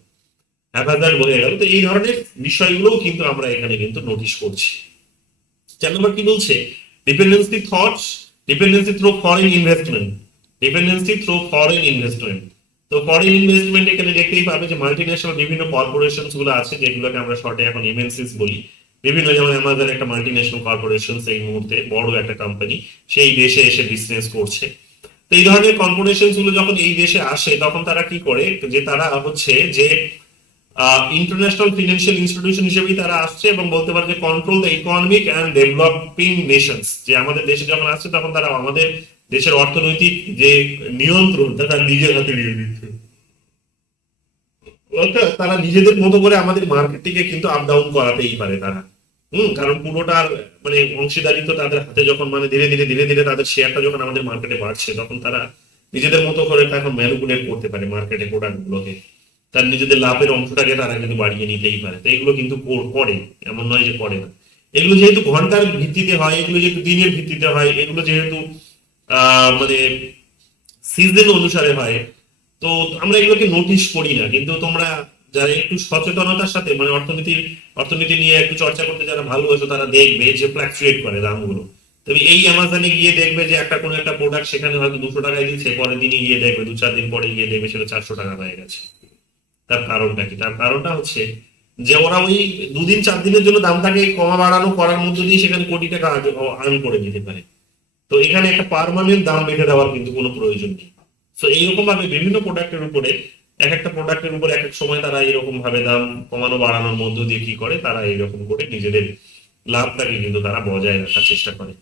তো এই ধরনের বিষয়গুলোও কিন্তু আমরা এখানে কিন্তু নোটিশ করছি। 4 নম্বর কি বলছে, dependency thoughts, dependency through foreign investment, dependency through foreign investment. তো ফরেন ইনভেস্টমেন্ট এখানে দেখতেই পাবে যে মাল্টিন্যাশনাল বিভিন্ন কর্পোরেশন গুলো আছে যেগুলোকে আমরা শর্টে এখন এমএনসিস বলি, বিভিন্ন, যেমন অ্যামাজন একটা মাল্টিন্যাশনাল কর্পোরেশন, এই মুহূর্তে বড় একটা কোম্পানি সেই দেশে এসে বিজনেস করছে। তো এই ধরনের কর্পোরেশন গুলো যখন এই দেশে আসে তখন তারা কি করে যে তারা হচ্ছে যে ইন্টারন্যাশনাল ফিনান্সিয়াল ইনস্টিটিউশন হিসেবেই তারা আসছে এবং বলতে পারে যে control the economic and developing nations, যে আমাদের দেশে যখন আসছে তখন তারা আমাদের দেশের অর্থনৈতিক যে নিয়ন্ত্রণ তারা নিজের হাতে নিয়ে নিচ্ছে। অর্থাৎ তারা নিজেদের মতো করে আমাদের মার্কেটটিকে কিন্তু আপ ডাউন করাতেই পারে তারা। কারণ পুরোটার মানে অংশীদারিত্ব তাদের হাতে যখন, মানে ধীরে ধীরে ধীরে ধীরে তাদের শেয়ারটা যখন আমাদের মার্কেটে বাড়ছে তখন তারা নিজেদের মতো করে এখন ম্যানিপুলেট করতে পারে মার্কেটে প্রোডাক্ট গুলোকে, তার নিজেদের লাভের অংশটাকে তারা কিন্তু বাড়িয়ে নিতেই পারে। তো এগুলো কিন্তু করে, এমন নয় যে করে না। এগুলো যেহেতু ঘন্টার ভিত্তিতে হয়, এগুলো যেহেতু দিনের ভিত্তিতে হয়, এগুলো যেহেতু মানে সিজন অনুসারে হয়, তো আমরা এগুলোকে নোটিশ করি না। কিন্তু তোমরা যারা একটু সচেতনতার সাথে মানে অর্থনীতি নিয়ে একটু চর্চা করতে যারা ভালোবাসো তারা দেখবে যে ফ্লাকচুয়েট করে দামগুলো। তবে এই অ্যামাজনে গিয়ে দেখবে যে একটা কোনো একটা প্রোডাক্ট সেখানে হয়তো 200 টাকায় দিচ্ছে, পরের দিনই গিয়ে দেখবে 2-4 দিন পরে গিয়ে দেখবে সেটা 400 টাকা হয়ে গেছে। তার কারণটা কি? তার কারণটা হচ্ছে যে ওরা ওই 2-4 দিনের জন্য দামটাকে কমা বাড়ানো করার মধ্য দিয়ে সেখানে কোটি টাকা আর্ন করে নিতে পারে। তো এখানে একটা পার্মানেন্ট দাম বেঁধে দেওয়ার কিন্তু কোনো প্রয়োজন নেই। তো এইরকম ভাবে বিভিন্ন প্রোডাক্টের উপরে, এক একটা প্রোডাক্টের উপরে এক এক সময় তারা এরকম ভাবে দাম কমানো বাড়ানোর মধ্য দিয়ে কি করে, তারা এইরকম করে নিজেদের লাভটাকে কিন্তু তারা বজায় রাখার চেষ্টা করে।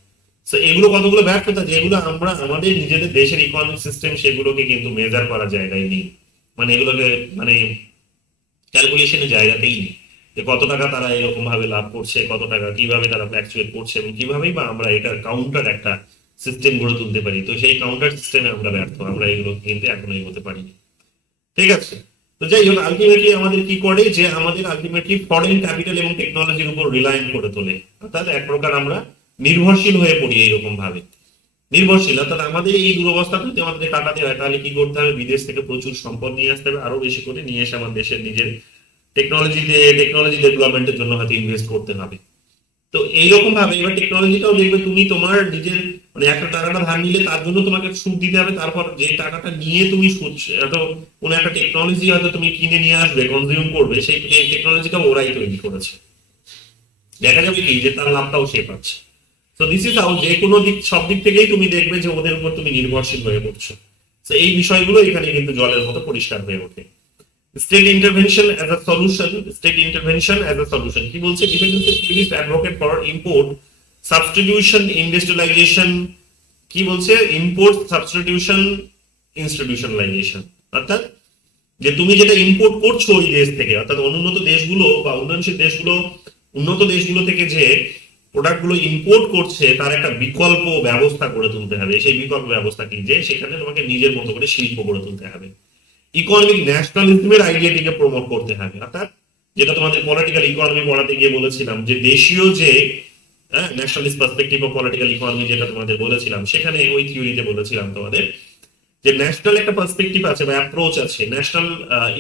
তো এগুলো কতগুলো ব্যর্থতা যেগুলো আমরা আমাদের নিজেদের দেশের ইকোনমিক সিস্টেম সেগুলোকে কিন্তু মেজার করা জায়গায় নেই, মানে এগুলোকে মানে ক্যালকুলেশনের জায়গাতেই নেই যে কত টাকা তারা এরকম ভাবে লাভ করছে, কত টাকা কিভাবে তারা ফ্ল্যাকচুয়েট করছে এবং কিভাবেই বা আমরা এটার কাউন্টার একটা সিস্টেম গড়ে তুলতে পারি। তো সেই কাউন্টার সিস্টেমে আমরা ব্যর্থ, আমরা এগুলো কিন্তু এখনো এগোতে পারিনি। ঠিক আছে, তো যাই হোক আলটিমেটলি আমাদের কি করে যে আমাদের আলটিমেটলি ফরেন ক্যাপিটাল এবং টেকনোলজির উপর রিলায়েন্ট করে তোলে, অর্থাৎ এক প্রকার আমরা নির্ভরশীল হয়ে পড়ি এইরকম ভাবে। নির্ভরশীল অর্থাৎ আমাদের এই দুরবস্থা যদি আমাদের কাটাতে হয় তাহলে কি করতে হবে, বিদেশ থেকে প্রচুর সম্পদ নিয়ে আসতে হবে, আরো বেশি করে নিয়ে এসে আমার দেশের নিজের টেকনোলজি ডেভেলপমেন্টের জন্য হয়তো ইনভেস্ট করতে হবে। তো এইরকম ভাবে এবার টেকনোলজিটাও দেখবে তুমি তোমার নিজের মানে একটা টাকাটা ধার নিলে তার জন্য তোমাকে সুদ দিতে হবে, তারপর যে টাকাটা নিয়ে তুমি সুদ তো কোনো একটা টেকনোলজি হয়তো তুমি কিনে নিয়ে আসবে, কনজিউম করবে, সেই টেকনোলজিটা ওরাই তৈরি করেছে। দেখা যাবে কি যে তার লাভটাও সে পাচ্ছে। সো দিস ইজ হাউ, যে কোনো দিক সব দিক থেকেই তুমি দেখবে যে ওদের উপর তুমি নির্ভরশীল হয়ে পড়ছো। তো এই বিষয়গুলো এখানে কিন্তু জলের মতো পরিষ্কার হয়ে ওঠে। State intervention as a solution, state intervention as a solution কি বলছে, dependency theorist advocate for import substitution industrialisation, কি বলছে, ইম্পোর্ট সাবস্টিটিউশন ইনস্টিটিউশনালাইজেশন, অর্থাৎ যে তুমি যেটা ইম্পোর্ট করছো ওই দেশ থেকে, অর্থাৎ অনুন্নত দেশগুলো বা উন্নয়নশীল দেশগুলো উন্নত দেশগুলো থেকে যে প্রোডাক্ট গুলো ইম্পোর্ট করছে তার একটা বিকল্প ব্যবস্থা করে তুলতে হবে। সেই বিকল্প ব্যবস্থা কি, যে সেখানে তোমাকে নিজের মতো করে শিল্প গড়ে তুলতে হবে। ইকোনমিক ন্যাশনালিজমের আইডিয়াটিকে প্রমোট করতে হবে, অর্থাৎ যেটা তোমাদের পলিটিক্যাল ইকোনমি পড়াতে গিয়ে বলেছিলাম, যে দেশীয় যে nationalist perspective of political economy যেটা তোমাদের বলেছিলাম, সেখানে ওই থিওরিতে বলেছিলাম তোমাদের যে ন্যাশনাল একটা পার্সপেক্টিভ আছে বা অ্যাপ্রোচ আছে, ন্যাশনাল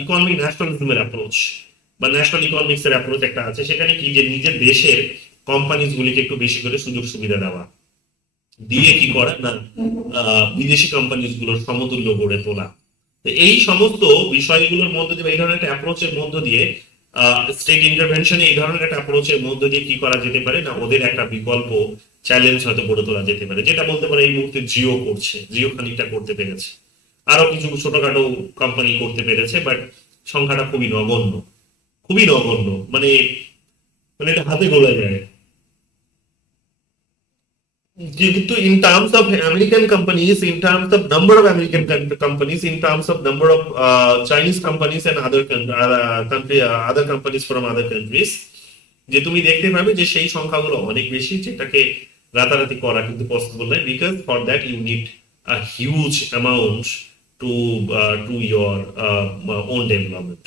ইকোনমিক ন্যাশনালিজমের অ্যাপ্রোচ বা ন্যাশনাল ইকোনমিক্স এর অ্যাপ্রোচ একটা আছে। সেখানে কি, যে নিজের দেশের কোম্পানিজ গুলিকে একটু বেশি করে সুযোগ সুবিধা দেওয়া, দিয়ে কি করা না, বিদেশি কোম্পানিজ গুলোর সমতুল্য গড়ে তোলা। তো এই সমস্ত বিষয়গুলোর মধ্যে দিয়ে, এই ধরনের একটা অ্যাপ্রোচের মধ্য দিয়ে, স্টেট ইন্টারভেনশনে এই ধরনের একটা অ্যাপ্রোচের মধ্য দিয়ে কি করা যেতে পারে না, ওদের একটা বিকল্প চ্যালেঞ্জ হয়তো গড়ে তোলা যেতে পারে, যেটা বলতে পারে এই মুহূর্তে জিও করছে, জিও খানিকটা করতে পেরেছে, আরো কিছু ছোটখাটো কোম্পানি করতে পেরেছে, বাট সংখ্যাটা খুবই নগণ্য, খুবই নগণ্য, মানে মানে এটা হাতে গোলা যায়। কিন্তু in terms of American companies, in terms of number of American companies, in terms of number of Chinese companies and other companies from other countries, যে তুমি দেখতে পাবে যে সেই সংখ্যাগুলো অনেক বেশি, যেটাকে রাতারাতি করা কিন্তু পসিবল নয়, because for that you need a huge amount to your own development.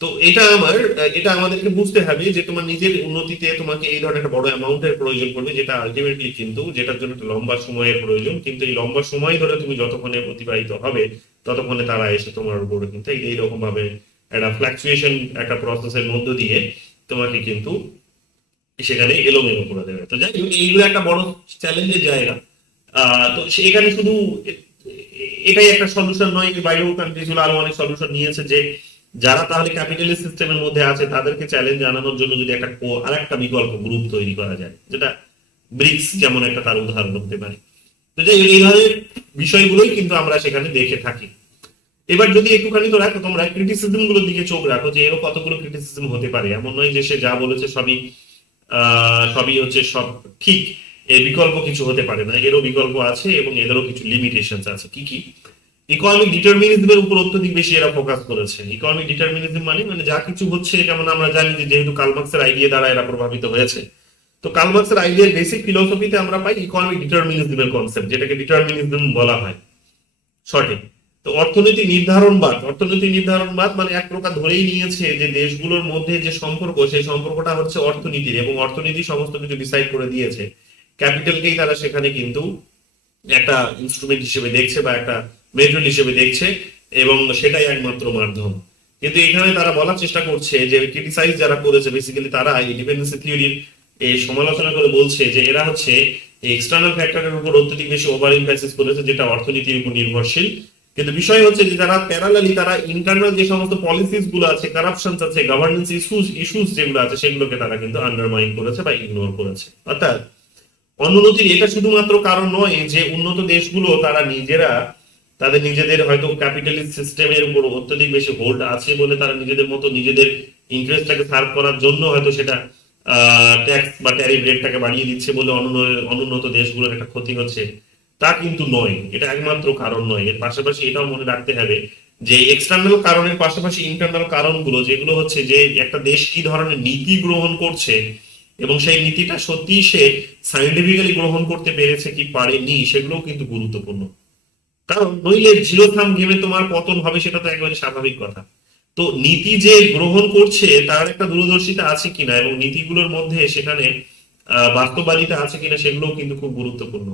তো এটা আমাদেরকে বুঝতে হবে যে তোমার নিজের উন্নতিতে তোমাকে এই ধরনের একটা বড় অ্যামাউন্টের প্রয়োজন পড়বে, যেটা আলটিমেটলি কিন্তু যেটার জন্য একটা লম্বা সময়ের প্রয়োজন, কিন্তু এই লম্বা সময় ধরে তুমি যতক্ষণে অতিবাহিত হবে ততক্ষণে তারা এসে তোমার উপরে কিন্তু এইরকম ভাবে একটা ফ্লাকচুয়েশন, একটা প্রসেসের মধ্য দিয়ে তোমাকে কিন্তু সেখানে এলোমেলো করে দেবে। তো যাই হোক, এইগুলো একটা বড় চ্যালেঞ্জের জায়গা। তো সেখানে শুধু এটাই একটা সলিউশন নয়, বাইরেও কান্ট্রিজ গুলো আরো অনেক সলিউশন নিয়েছে, যে যারা তাহলে ক্যাপিটালিস্ট সিস্টেমের মধ্যে আছে তাদেরকে চ্যালেঞ্জ জানানোর জন্য যদি একটা আরেকটা বিকল্প গ্রুপ তৈরি করা যায়, যেটা ব্রিক্স যেমন একটা তার উদাহরণ হতে পারে। তো যাই হোক, এই ধরনের বিষয়গুলোই কিন্তু আমরা সেখানে দেখে থাকি। এবার যদি একটুখানি তো রাখো তোমরা ক্রিটিসিজম গুলোর দিকে চোখ রাখো, যে এরও কতগুলো ক্রিটিসিজম হতে পারে। এমন নয় যে সে যা বলেছে সবই হচ্ছে সব ঠিক, এর বিকল্প কিছু হতে পারে না, এরও বিকল্প আছে এবং এদেরও কিছু লিমিটেশন আছে। কি কি? ইকোনমিক ডিটারমিনিজমের উপর অত্যধিক বেশি এরা ফোকাস করেছে। ইকোনমিক ডিটারমিনিজম মানে যা কিছু হচ্ছে, যেমন আমরা জানি যে যেহেতু কার্লমার্ক্সের আইডিয়া দ্বারা এরা প্রভাবিত হয়েছে, তো কার্লমার্ক্সের আইডিয়ার বেসিক ফিলোসফিতে আমরা পাই ইকোনমিক ডিটারমিনিজমের কনসেপ্ট, যেটাকে ডিটারমিনিজম বলা হয় সঠিক। তো অর্থনৈতিক নির্ধারণবাদ মানে এক প্রকার ধরেই নিয়েছে যে দেশগুলোর মধ্যে যে সম্পর্ক, সেই সম্পর্কটা হচ্ছে অর্থনীতির, এবং অর্থনীতি সমস্ত কিছু ডিসাইড করে দিয়েছে। ক্যাপিটালকেই তারা সেখানে কিন্তু একটা ইনস্ট্রুমেন্ট হিসেবে দেখছে বা একটা মেটেরিয়াল হিসেবে দেখছে, এবং সেটাই একমাত্র মাধ্যম। কিন্তু এখানে তারা বলার চেষ্টা করছে যে ক্রিটিসাইজ যারা করেছে বেসিক্যালি তারা এই ডিপেন্ডেন্সি থিওরির এই সমালোচনা করে বলছে যে এরা হচ্ছে এক্সটার্নাল ফ্যাক্টরের উপর অত্যধিক বেশি ওভার এমফাসিস করেছে, যেটা অর্থনীতির উপর নির্ভরশীল। কিন্তু বিষয় হচ্ছে যে যারা প্যারালালি তারা ইন্টারনাল যে সমস্ত পলিসিস গুলো আছে, কারাপশন আছে, গভর্নেন্স ইস্যুস যেগুলো আছে, সেগুলোকে তারা কিন্তু আন্ডারমাইন করেছে বা ইগনোর করেছে। অর্থাৎ অনুন্নতির এটা শুধুমাত্র কারণ নয় যে উন্নত দেশগুলো তারা নিজেরা তাদের নিজেদের হয়তো ক্যাপিটালিস্ট সিস্টেমের উপর অত্যধিক বেশি হোল্ড আছে বলে তারা নিজেদের মতো নিজেদের ইন্টারেস্টটাকে সার্ভ করার জন্য হয়তো সেটা ট্যাক্স বা ট্যারিফ রেটটাকে বাড়িয়ে দিচ্ছে বলে অনুন্নত দেশগুলোর একটা ক্ষতি হচ্ছে, তা কিন্তু নয়। এটা একমাত্র কারণ নয়। এর পাশাপাশি এটাও মনে রাখতে হবে যে এক্সটার্নাল কারণের পাশাপাশি ইন্টারনাল কারণগুলো, যেগুলো হচ্ছে যে একটা দেশ কি ধরনের নীতি গ্রহণ করছে এবং সেই নীতিটা সত্যি সে সাইন্টিফিক্যালি গ্রহণ করতে পেরেছে কি পারেনি, সেগুলোও কিন্তু গুরুত্বপূর্ণ। কারণ নইলে জিরো সাম গেমে তোমার পতন হবে, সেটা তো একেবারে স্বাভাবিক কথা। তো নীতি যে গ্রহণ করছে তার একটা দূরদর্শিতা আছে কিনা এবং নীতিগুলোর মধ্যে সেখানে বাস্তববাদিতা আছে কিনা, সেগুলোও কিন্তু খুব গুরুত্বপূর্ণ।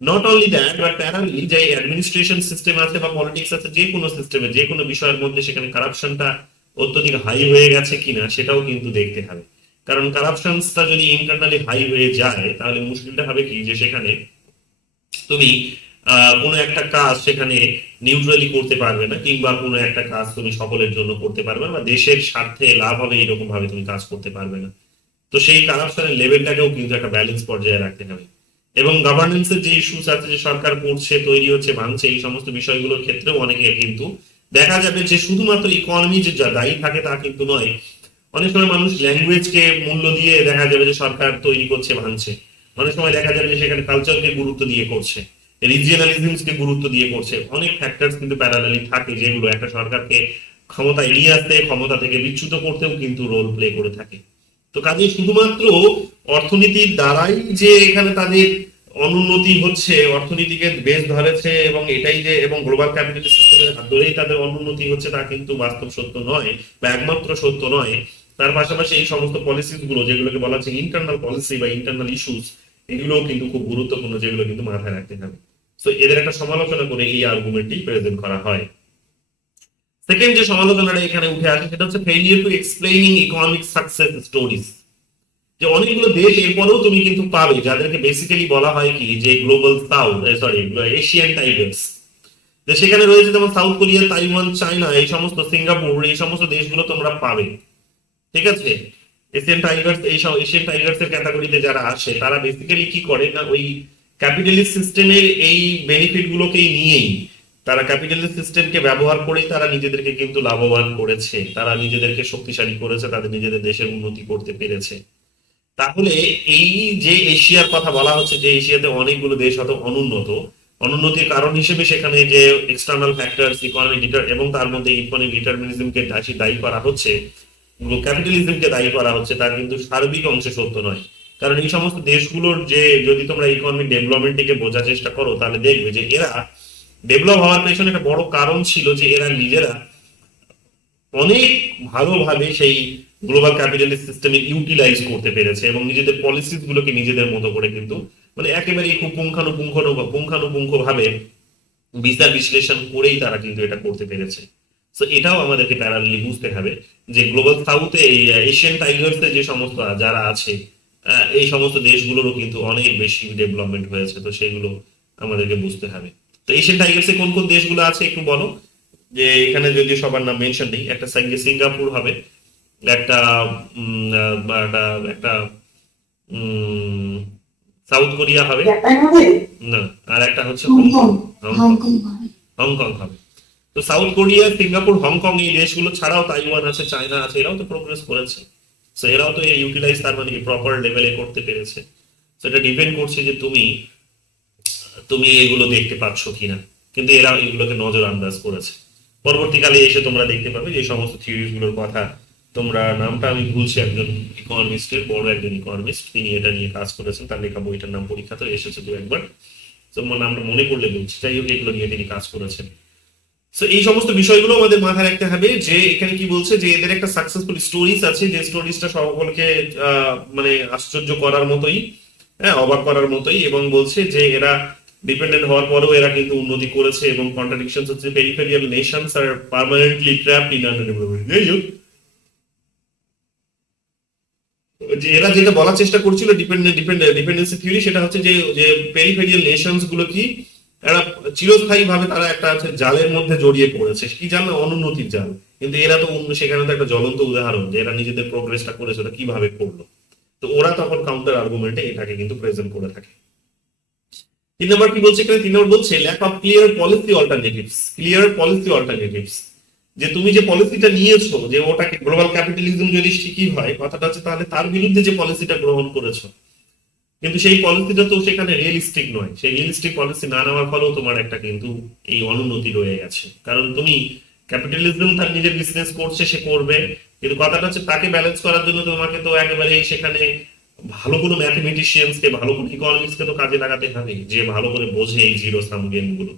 নট অনলি দ্যাট, বাট প্যারালি যে অ্যাডমিনিস্ট্রেশন সিস্টেম আছে বা পলিটিক্স আছে, যে কোনো সিস্টেমে যে কোনো বিষয়ের মধ্যে সেখানে কারাপশনটা অত্যধিক হাই হয়ে গেছে কিনা সেটাও কিন্তু দেখতে হবে। কারণ কারাপশনটা যদি ইন্টারনালি হাই হয়ে যায় তাহলে মুশকিলটা হবে কি, যে সেখানে তুমি কোনো একটা কাজ সেখানে নিউট্রালি করতে পারবে না, কিংবা কোনো একটা কাজ তুমি সকলের জন্য করতে পারবে না, বা দেশের স্বার্থে লাভ হবে এরকম ভাবে তুমি কাজ করতে পারবে না। তো তো সেই কারাপশনের লেভেলটাকেও কিন্তু একটা ব্যালেন্স পর্যায়ে রাখতে হবে। এবং গভর্নেন্সের যে ইস্যুস আছে, যে সরকার করছে, তৈরি হচ্ছে, ভাঙছে, এই সমস্ত বিষয়গুলোর ক্ষেত্রেও অনেকে কিন্তু দেখা যাবে যে শুধুমাত্র ইকোনমি যে দায়ী থাকে তা কিন্তু নয়। অনেক সময় মানুষ ল্যাঙ্গুয়েজকে মূল্য দিয়ে দেখা যাবে যে সরকার তৈরি করছে, ভাঙছে। অনেক সময় দেখা যাবে যে সেখানে কালচারকে গুরুত্ব দিয়ে করছে, রিজিয়নালিজমকে গুরুত্ব দিয়ে করছে। অনেক ফ্যাক্টরস কিন্তু প্যারালালি থাকে যেগুলো একটা সরকারকে ক্ষমতায় নিয়ে আসতে, ক্ষমতা থেকে বিচ্যুত করতেও কিন্তু রোল প্লে করে থাকে। তো কাজে শুধুমাত্র অর্থনীতির দ্বারাই যে এখানে তাদের অনুন্নতি হচ্ছে, অর্থনীতিকে বেশ ধরেছে এবং এটাই যে এবং গ্লোবাল ক্যাপিটালিস্ট সিস্টেমের হাত ধরেই তাদের অনুন্নতি হচ্ছে, তা কিন্তু বাস্তব সত্য নয় বা একমাত্র সত্য নয়। তার পাশাপাশি এই সমস্ত পলিসিস গুলো যেগুলোকে বলা হচ্ছে ইন্টারনাল পলিসি বা ইন্টারনাল ইস্যুস, এগুলোও কিন্তু খুব গুরুত্বপূর্ণ, যেগুলো কিন্তু মাথায় রাখতে হবে। তো এদের একটা সমালোচনা করে এই আর্গুমেন্টটি প্রেজেন্ট করা হয়। সেকেন্ড যে সমালোচনাটা এখানে উঠে আসে সেটা হচ্ছে failure to explaining economic success stories. যে অনেকগুলো দেশ এরপরেও তুমি কিন্তু পাবে যাদেরকে বেসিক্যালি বলা হয় কি যে global south, sorry Asian Tigers. যে সেখানে রয়েছে যেমন সাউথ কোরিয়া, তাইওয়ান, চায়না, এই সমস্ত, সিঙ্গাপুর, এই সমস্ত দেশগুলো তোমরা পাবে। ঠিক আছে, এশিয়ান টাইগার্স, এই সব এশিয়ান টাইগার্স এর ক্যাটাগরিতে যারা আসে তারা বেসিক্যালি কি করে না, ওই ক্যাপিটালিস্ট সিস্টেমের এই বেনিফিট গুলোকেই নিয়েই, তারা ক্যাপিটালিস্ট সিস্টেমকে ব্যবহার করেই তারা নিজেদেরকে কিন্তু লাভবান করেছে, তারা নিজেদেরকে শক্তিশালী করেছে, তাদের নিজেদের দেশের উন্নতি করতে পেরেছে। তাহলে এই যে এশিয়ার কথা বলা হচ্ছে, যে এশিয়াতে অনেকগুলো দেশ হয়তো অনুন্নত, অনুন্নতির কারণ হিসেবে সেখানে যে এক্সটার্নাল ফ্যাক্টরস, ইকোনমিক এবং তার মধ্যে ইকোনমিক ডিটারমিনিজমকে দায়ী করা হচ্ছে, ক্যাপিটালিজমকে দায়ী করা হচ্ছে, তার কিন্তু সার্বিক অংশে সত্য নয়। কারণ এই সমস্ত দেশগুলোর যে, যদি তোমরা ইকোনমিক ডেভেলপমেন্টকে বোঝার চেষ্টা করো তাহলে দেখবে যে এরা ডেভেলপ হওয়ার পেছনে একটা বড় কারণ ছিল যে এরা নিজেরা অনেক ভালোভাবে সেই গ্লোবাল ক্যাপিটালিস্ট সিস্টেমে ইউটিলাইজ করতে পেরেছে এবং নিজেদের পলিসিস গুলোকে নিজেদের মতো করে কিন্তু মানে একেবারে খুব পুঙ্খানুপুঙ্খ ভাবে বিচার বিশ্লেষণ করেই তারা কিন্তু এটা করতে পেরেছে। তো এটাও আমাদেরকে প্যারালালি বুঝতে হবে যে গ্লোবাল সাউথে এই এশিয়ান টাইগার্স যে সমস্ত যারা আছে, এই সমস্ত দেশগুলোরও কিন্তু অনেক বেশি ডেভেলপমেন্ট হয়েছে। তো সেগুলো আমাদেরকে বুঝতে হবে। তো এশিয়ান টাইগার্স কোন কোন দেশগুলো আছে একটু বলো। যে এখানে যদি সবার নাম মেনশন নেই, একটা সিঙ্গাপুর হবে, একটা একটা একটা সাউথ কোরিয়া হবে, না, আর একটা হচ্ছে হংকং হবে। তো সাউথ কোরিয়া, সিঙ্গাপুর, হংকং, এই দেশগুলো ছাড়াও তাইওয়ান আছে, চায়না আছে, এরাও তো প্রোগ্রেস করেছে। তো এরাও তো ইউটিলাইজ তার মানে প্রপার লেভেলে করতে পেরেছে। তো এটা ডিপেন্ড করছে যে তুমি তুমি এগুলো দেখতে পাচ্ছ কিনা, কিন্তু এরা এগুলোকে নজর আন্দাজ করেছে। পরবর্তীকালে এসে তোমরা দেখতে পাবে যে সমস্ত থিওরিজ গুলোর কথা, তোমরা নামটা আমি ভুলছি, একজন ইকোনমিস্টের, বড় একজন ইকোনমিস্ট, তিনি এটা নিয়ে কাজ করেছেন, তার লেখা বইটার নাম পরীক্ষাতে এসেছে দু একবার, তো নামটা মনে পড়লে বলছি। যাই হোক, এগুলো নিয়ে তিনি কাজ করেছেন। তো এই সমস্ত বিষয়গুলো আমাদের মাথায় রাখতে হবে যে এখানে কি বলছে যে এদের একটা সাকসেসফুল স্টোরিজ আছে, যে স্টোরিজটা সকলকে মানে আশ্চর্য করার মতোই, হ্যাঁ, অবাক করার মতোই, এবং বলছে যে এরা ডিপেন্ডেন্ট হওয়ার পরেও এরা কিন্তু উন্নতি করেছে, এবং কন্ট্রাডিকশনস হচ্ছে peripheral nations are permanently trapped in under development. যাই হোক, যে এরা যেটা বলার চেষ্টা করছিল ডিপেন্ডেন্সি থিওরি, সেটা হচ্ছে যে যে পেরিফেরিয়াল নেশনস গুলো কি এরা চিরস্থায়ী ভাবে তারা একটা জালের মধ্যে জড়িয়ে পড়েছে। কি জাল না, অনুন্নতির জাল। কিন্তু এরা তো সেখানে তো একটা জ্বলন্ত উদাহরণ যে এরা নিজেদের প্রোগ্রেসটা করেছে, ওটা কিভাবে করলো। তো ওরা তখন কাউন্টার আর্গুমেন্টে এটাকে কিন্তু প্রেজেন্ট করে থাকে। 3 নম্বর কি বলছে এখানে? 3 নম্বর বলছে lack of clear policy alternatives. Clear policy alternatives, যে তুমি যে পলিসিটা নিয়েছো, যে ওটাকে গ্লোবাল ক্যাপিটালিজম যদি ঠিকই হয়, কথাটা হচ্ছে তাহলে তার বিরুদ্ধে যে পলিসিটা গ্রহণ করেছো, কিন্তু সেই পলিসিটা তো সেখানে রিয়েলিস্টিক নয়। সেই রিয়েলিস্টিক পলিসি না নেওয়ার ফলেও তোমার একটা কিন্তু এই অনুন্নতি রয়ে গেছে। কারণ তুমি ক্যাপিটালিজম তার নিজের বিজনেস করছে, সে করবে, কিন্তু কথাটা হচ্ছে তাকে ব্যালেন্স করার জন্য তোমাকে তো একেবারে সেখানে ভালো কোনো ম্যাথমেটিশিয়ানসকে, ভালো কোনো ইকোনমিক্সকে তো কাজে লাগাতে হবে, যে ভালো করে বোঝে এই জিরো সাম গেম গুলো।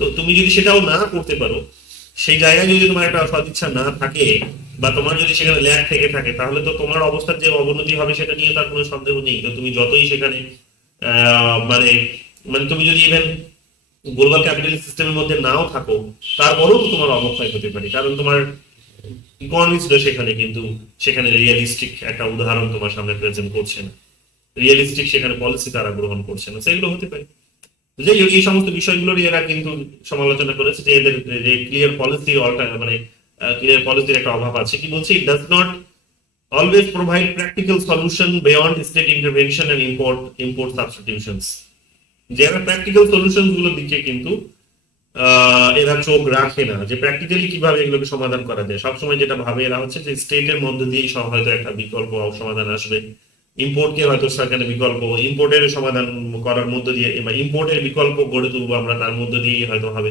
তো তুমি যদি সেটাও না করতে পারো, সেই জায়গায় যদি তোমার একটা সদিচ্ছা না থাকে, বা তোমার যদি সেখানে ল্যাগ থেকে থাকে, তাহলে তো তোমার অবস্থার যে অবনতি হবে সেটা নিয়ে তার কোনো সন্দেহ নেই। তো তুমি যতই সেখানে মানে মানে তুমি যদি ইভেন গ্লোবাল ক্যাপিটালিস্ট সিস্টেমের মধ্যে নাও থাকো, তারপরেও তো তোমার অবক্ষয় হতে পারে, কারণ তোমার ইকোনমিক্সরা সেখানে কিন্তু সেখানে রিয়েলিস্টিক একটা উদাহরণ তোমার সামনে প্রেজেন্ট করছে না, রিয়েলিস্টিক সেখানে পলিসি তারা গ্রহণ করছে না, সেগুলো হতে পারে। যাই হোক, এই সমস্ত বিষয়গুলোরই এরা কিন্তু সমালোচনা করেছে যে এদের যে ক্লিয়ার পলিসি মানে ক্লিয়ার পলিসির একটা অভাব আছে। কি বলছে? It does not always provide practical solution beyond state intervention and import substitutions. যারা প্র্যাকটিক্যাল সলিউশন গুলোর দিকে কিন্তু এরা চোখ রাখে না, যে প্র্যাকটিক্যালি কিভাবে এগুলোকে সমাধান করা যায়। সবসময় যেটা ভাবে এরা হচ্ছে যে স্টেটের মধ্যে দিয়েই হয়তো একটা বিকল্প সমাধান আসবে, ইম্পোর্টকে হয়তো সেখানে বিকল্প ইম্পোর্টের সমাধান করার মধ্য দিয়ে বা ইম্পোর্টের বিকল্প গড়ে তুলবো আমরা, তার মধ্য দিয়েই হয়তো হবে।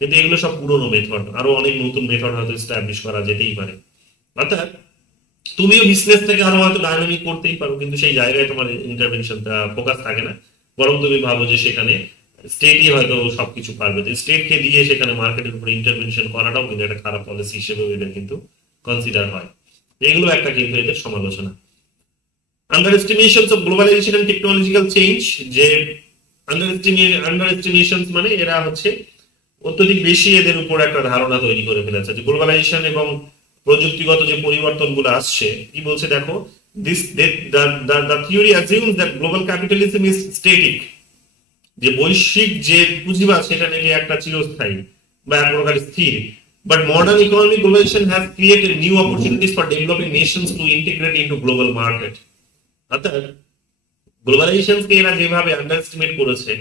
কিন্তু এগুলো সব পুরোনো মেথড, আরো অনেক নতুন মেথড হয়তো এস্টাবলিশ করা যেতেই পারে। অর্থাৎ তুমিও বিজনেস থেকে আরো হয়তো ডাইনামিক করতেই পারো, কিন্তু সেই জায়গায় তোমার ইন্টারভেনশনটা ফোকাস থাকে না, বরং তুমি ভাবো যে সেখানে স্টেটই হয়তো সবকিছু পারবে। তো স্টেটকে দিয়ে সেখানে মার্কেটের উপরে ইন্টারভেনশন করাটাও কিন্তু একটা খারাপ পলিসি হিসেবেও এদের কিন্তু কনসিডার হয়। এগুলো একটা কিন্তু এদের সমালোচনা। Under estimation of globalization and technological change, যে আন্ডার এস্টিমেশন মানে এরা হচ্ছে অত্যধিক বেশি এদের উপর একটা ধারণা তৈরি করে ফেলেছে যে গ্লোবালাইজেশন এবং প্রযুক্তিগত যে পরিবর্তনগুলো আসছে। কি বলছে দেখো, this the theory assumes that global capitalism is static, যে বৈশ্বিক যে পুঁজিবাদ সেটা নাকি একটা চিরস্থায়ী বা এক প্রকার স্থির। But modern economic globalization has created new opportunities for developing nations to integrate into global market. অর্থাৎ গ্লোবালাইজেশনকে এরা যেভাবে আন্ডার করেছে,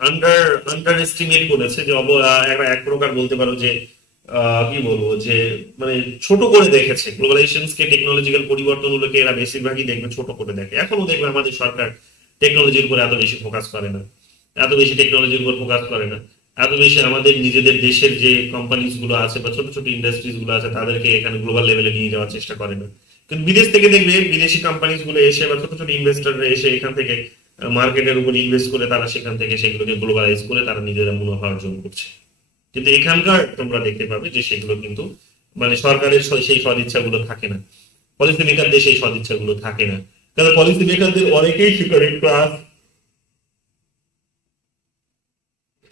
আন্ডার এস্টিমেট করেছে, যে এক প্রকার বলতে পারো যে কি বলবো, যে মানে ছোট করে দেখেছে গ্লোবালাইজেশনকে, টেকনোলজিক্যাল পরিবর্তনগুলোকে এরা বেশিরভাগই দেখবে ছোট করে দেখে। এখনো দেখবে আমাদের সরকার টেকনোলজির উপর এত বেশি ফোকাস করে না, এত বেশি টেকনোলজির উপর ফোকাস করে না, এত বেশি আমাদের নিজেদের দেশের যে কোম্পানিজ গুলো আছে বা ছোট ছোট ইন্ডাস্ট্রিজ গুলো আছে তাদেরকে এখানে গ্লোবাল লেভেলে নিয়ে যাওয়ার চেষ্টা করে না। কিন্তু বিদেশ থেকে দেখবে বিদেশি কোম্পানিজ গুলো এসে বা ছোট ছোট ইনভেস্টররা এসে এখান থেকে মার্কেটের উপর ইনভেস্ট করে তারা সেখান থেকে সেগুলোকে গ্লোবালাইজ করে তারা নিজেরা মুনাফা অর্জন করছে। কিন্তু এখানকার তোমরা দেখতে পাবে যে সেগুলো কিন্তু মানে সরকারের সেই সদিচ্ছাগুলো থাকে না, পলিসি মেকারদের সেই সদিচ্ছাগুলো থাকে না। কারণ পলিসি মেকারদের অনেকেই শিকারে ক্লাস,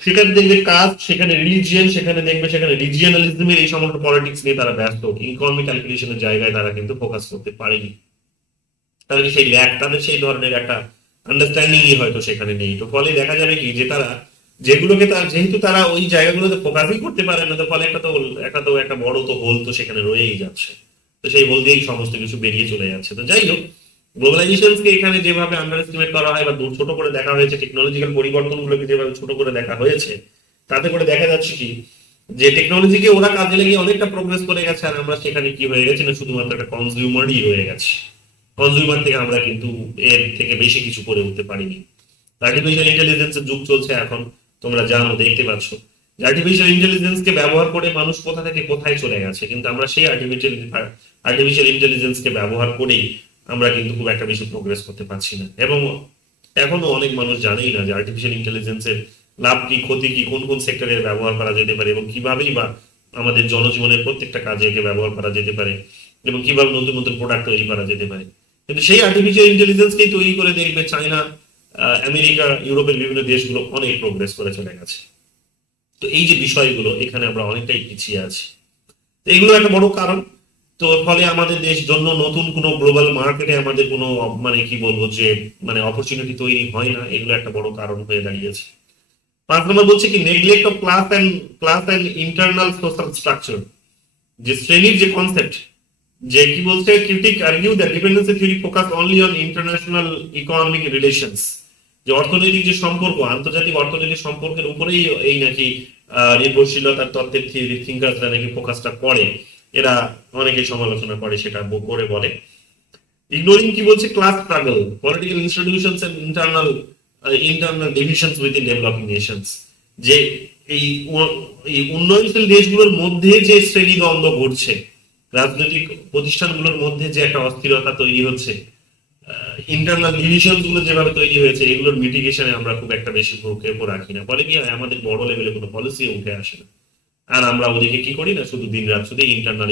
সেখানে দেখবে কাস্ট, সেখানে রিলিজিয়ন, সেখানে দেখবে সেখানে রিজিয়নালিজমের এই সমস্ত পলিটিক্স নিয়ে তারা ব্যস্ত, ইকোনমিক ক্যালকুলেশনের জায়গায় তারা কিন্তু ফোকাস করতে পারেনি। তাদের সেই ল্যাক, তাদের সেই ধরনের একটা আন্ডারস্ট্যান্ডিংই হয়তো সেখানে নেই। তো ফলে দেখা যাবে কি যে তারা যেগুলোকে তার যেহেতু তারা ওই জায়গাগুলোতে ফোকাসই করতে পারে না, তো ফলে একটা বড় তো হোল তো সেখানে রয়েই যাচ্ছে। তো সেই হোল দিয়েই সমস্ত কিছু বেরিয়ে চলে যাচ্ছে। তো যাই হোক, গ্লোবালাইজেশনকে এখানে যেভাবে আন্ডার এস্টিমেট করা হয় বা ছোট করে দেখা হয়েছে, টেকনোলজিক্যাল পরিবর্তনগুলোকে যেভাবে ছোট করে দেখা হয়েছে, তাতে করে দেখা যাচ্ছে কি যে টেকনোলজিকে ওরা কাজে লাগিয়ে অনেকটা প্রোগ্রেস করে গেছে, আর আমরা সেখানে কি হয়ে গেছি না শুধুমাত্র একটা কনজিউমারই হয়ে গেছে। কনজিউমার থেকে আমরা কিন্তু এর থেকে বেশি কিছু করে উঠতে পারিনি। আর্টিফিশিয়াল ইন্টেলিজেন্সের যুগ চলছে এখন, তোমরা জানো, দেখতে পাচ্ছ যে আর্টিফিশিয়াল ইন্টেলিজেন্সকে ব্যবহার করে মানুষ কোথা থেকে কোথায় চলে গেছে, কিন্তু আমরা সেই আর্টিফিশিয়াল ইন্টেলিজেন্সকে ব্যবহার করেই আমরা কিন্তু খুব একটা বেশি প্রোগ্রেস করতে পারছি না। এবং এখনো অনেক মানুষ জানেই না যে আর্টিফিশিয়াল ইন্টেলিজেন্সের লাভ কি, ক্ষতি কি, কোন কোন সেক্টরে ব্যবহার করা যেতে পারে এবং কিভাবেই বা আমাদের জনজীবনের প্রত্যেকটা কাজে একে ব্যবহার করা যেতে পারে এবং কিভাবে নতুন নতুন প্রোডাক্ট তৈরি করা যেতে পারে। কিন্তু সেই আর্টিফিশিয়াল ইন্টেলিজেন্সকেই তৈরি করে দেখবে চায়না, আমেরিকা, ইউরোপের বিভিন্ন দেশগুলো অনেক প্রোগ্রেস করে চলে গেছে। তো এই যে বিষয়গুলো, এখানে আমরা অনেকটাই পিছিয়ে আছি। তো এগুলো একটা বড় কারণ। তো ফলে আমাদের দেশ জন্য নতুন কোনো গ্লোবাল মার্কেটে আমাদের কোনো মানে কি বলবো যে মানে অপরচুনিটি তৈরি হয় না, এগুলো একটা বড় কারণ হয়ে দাঁড়িয়েছে। 5 নম্বর বলছে কি neglect of class and internal social structure, যে শ্রেণীর যে কনসেপ্ট, যে কি বলছে critic argue that dependency theory focus only on international economic relations, যে অর্থনৈতিক যে সম্পর্ক, আন্তর্জাতিক অর্থনৈতিক সম্পর্কের উপরেই এই নাকি নির্ভরশীলতার তত্ত্বের থিঙ্কার্সরা নাকি ফোকাসটা করে। এরা অনেকে সমালোচনা করে, সেটা করে বলে ইগনোরিং কি বলছে class struggle, political institutions and internal divisions within developing nations, যে এই এই উন্নয়নশীল দেশগুলোর মধ্যে যে শ্রেণী দ্বন্দ্ব ঘটছে, রাজনৈতিক প্রতিষ্ঠানগুলোর মধ্যে যে একটা অস্থিরতা তৈরি হচ্ছে, ইন্টারনাল ডিভিশন গুলো যেভাবে তৈরি হয়েছে, এগুলোর মিটিগেশনে আমরা খুব একটা বেশি ভূক্ষেপ রাখি না। ফলে কি হয়, আমাদের বড় লেভেলে কোনো পলিসি উঠে আসে না। আর আমরা ওদিকে কি করি না, শুধু দিন রাত শুধু ইন্টারন্যাশনাল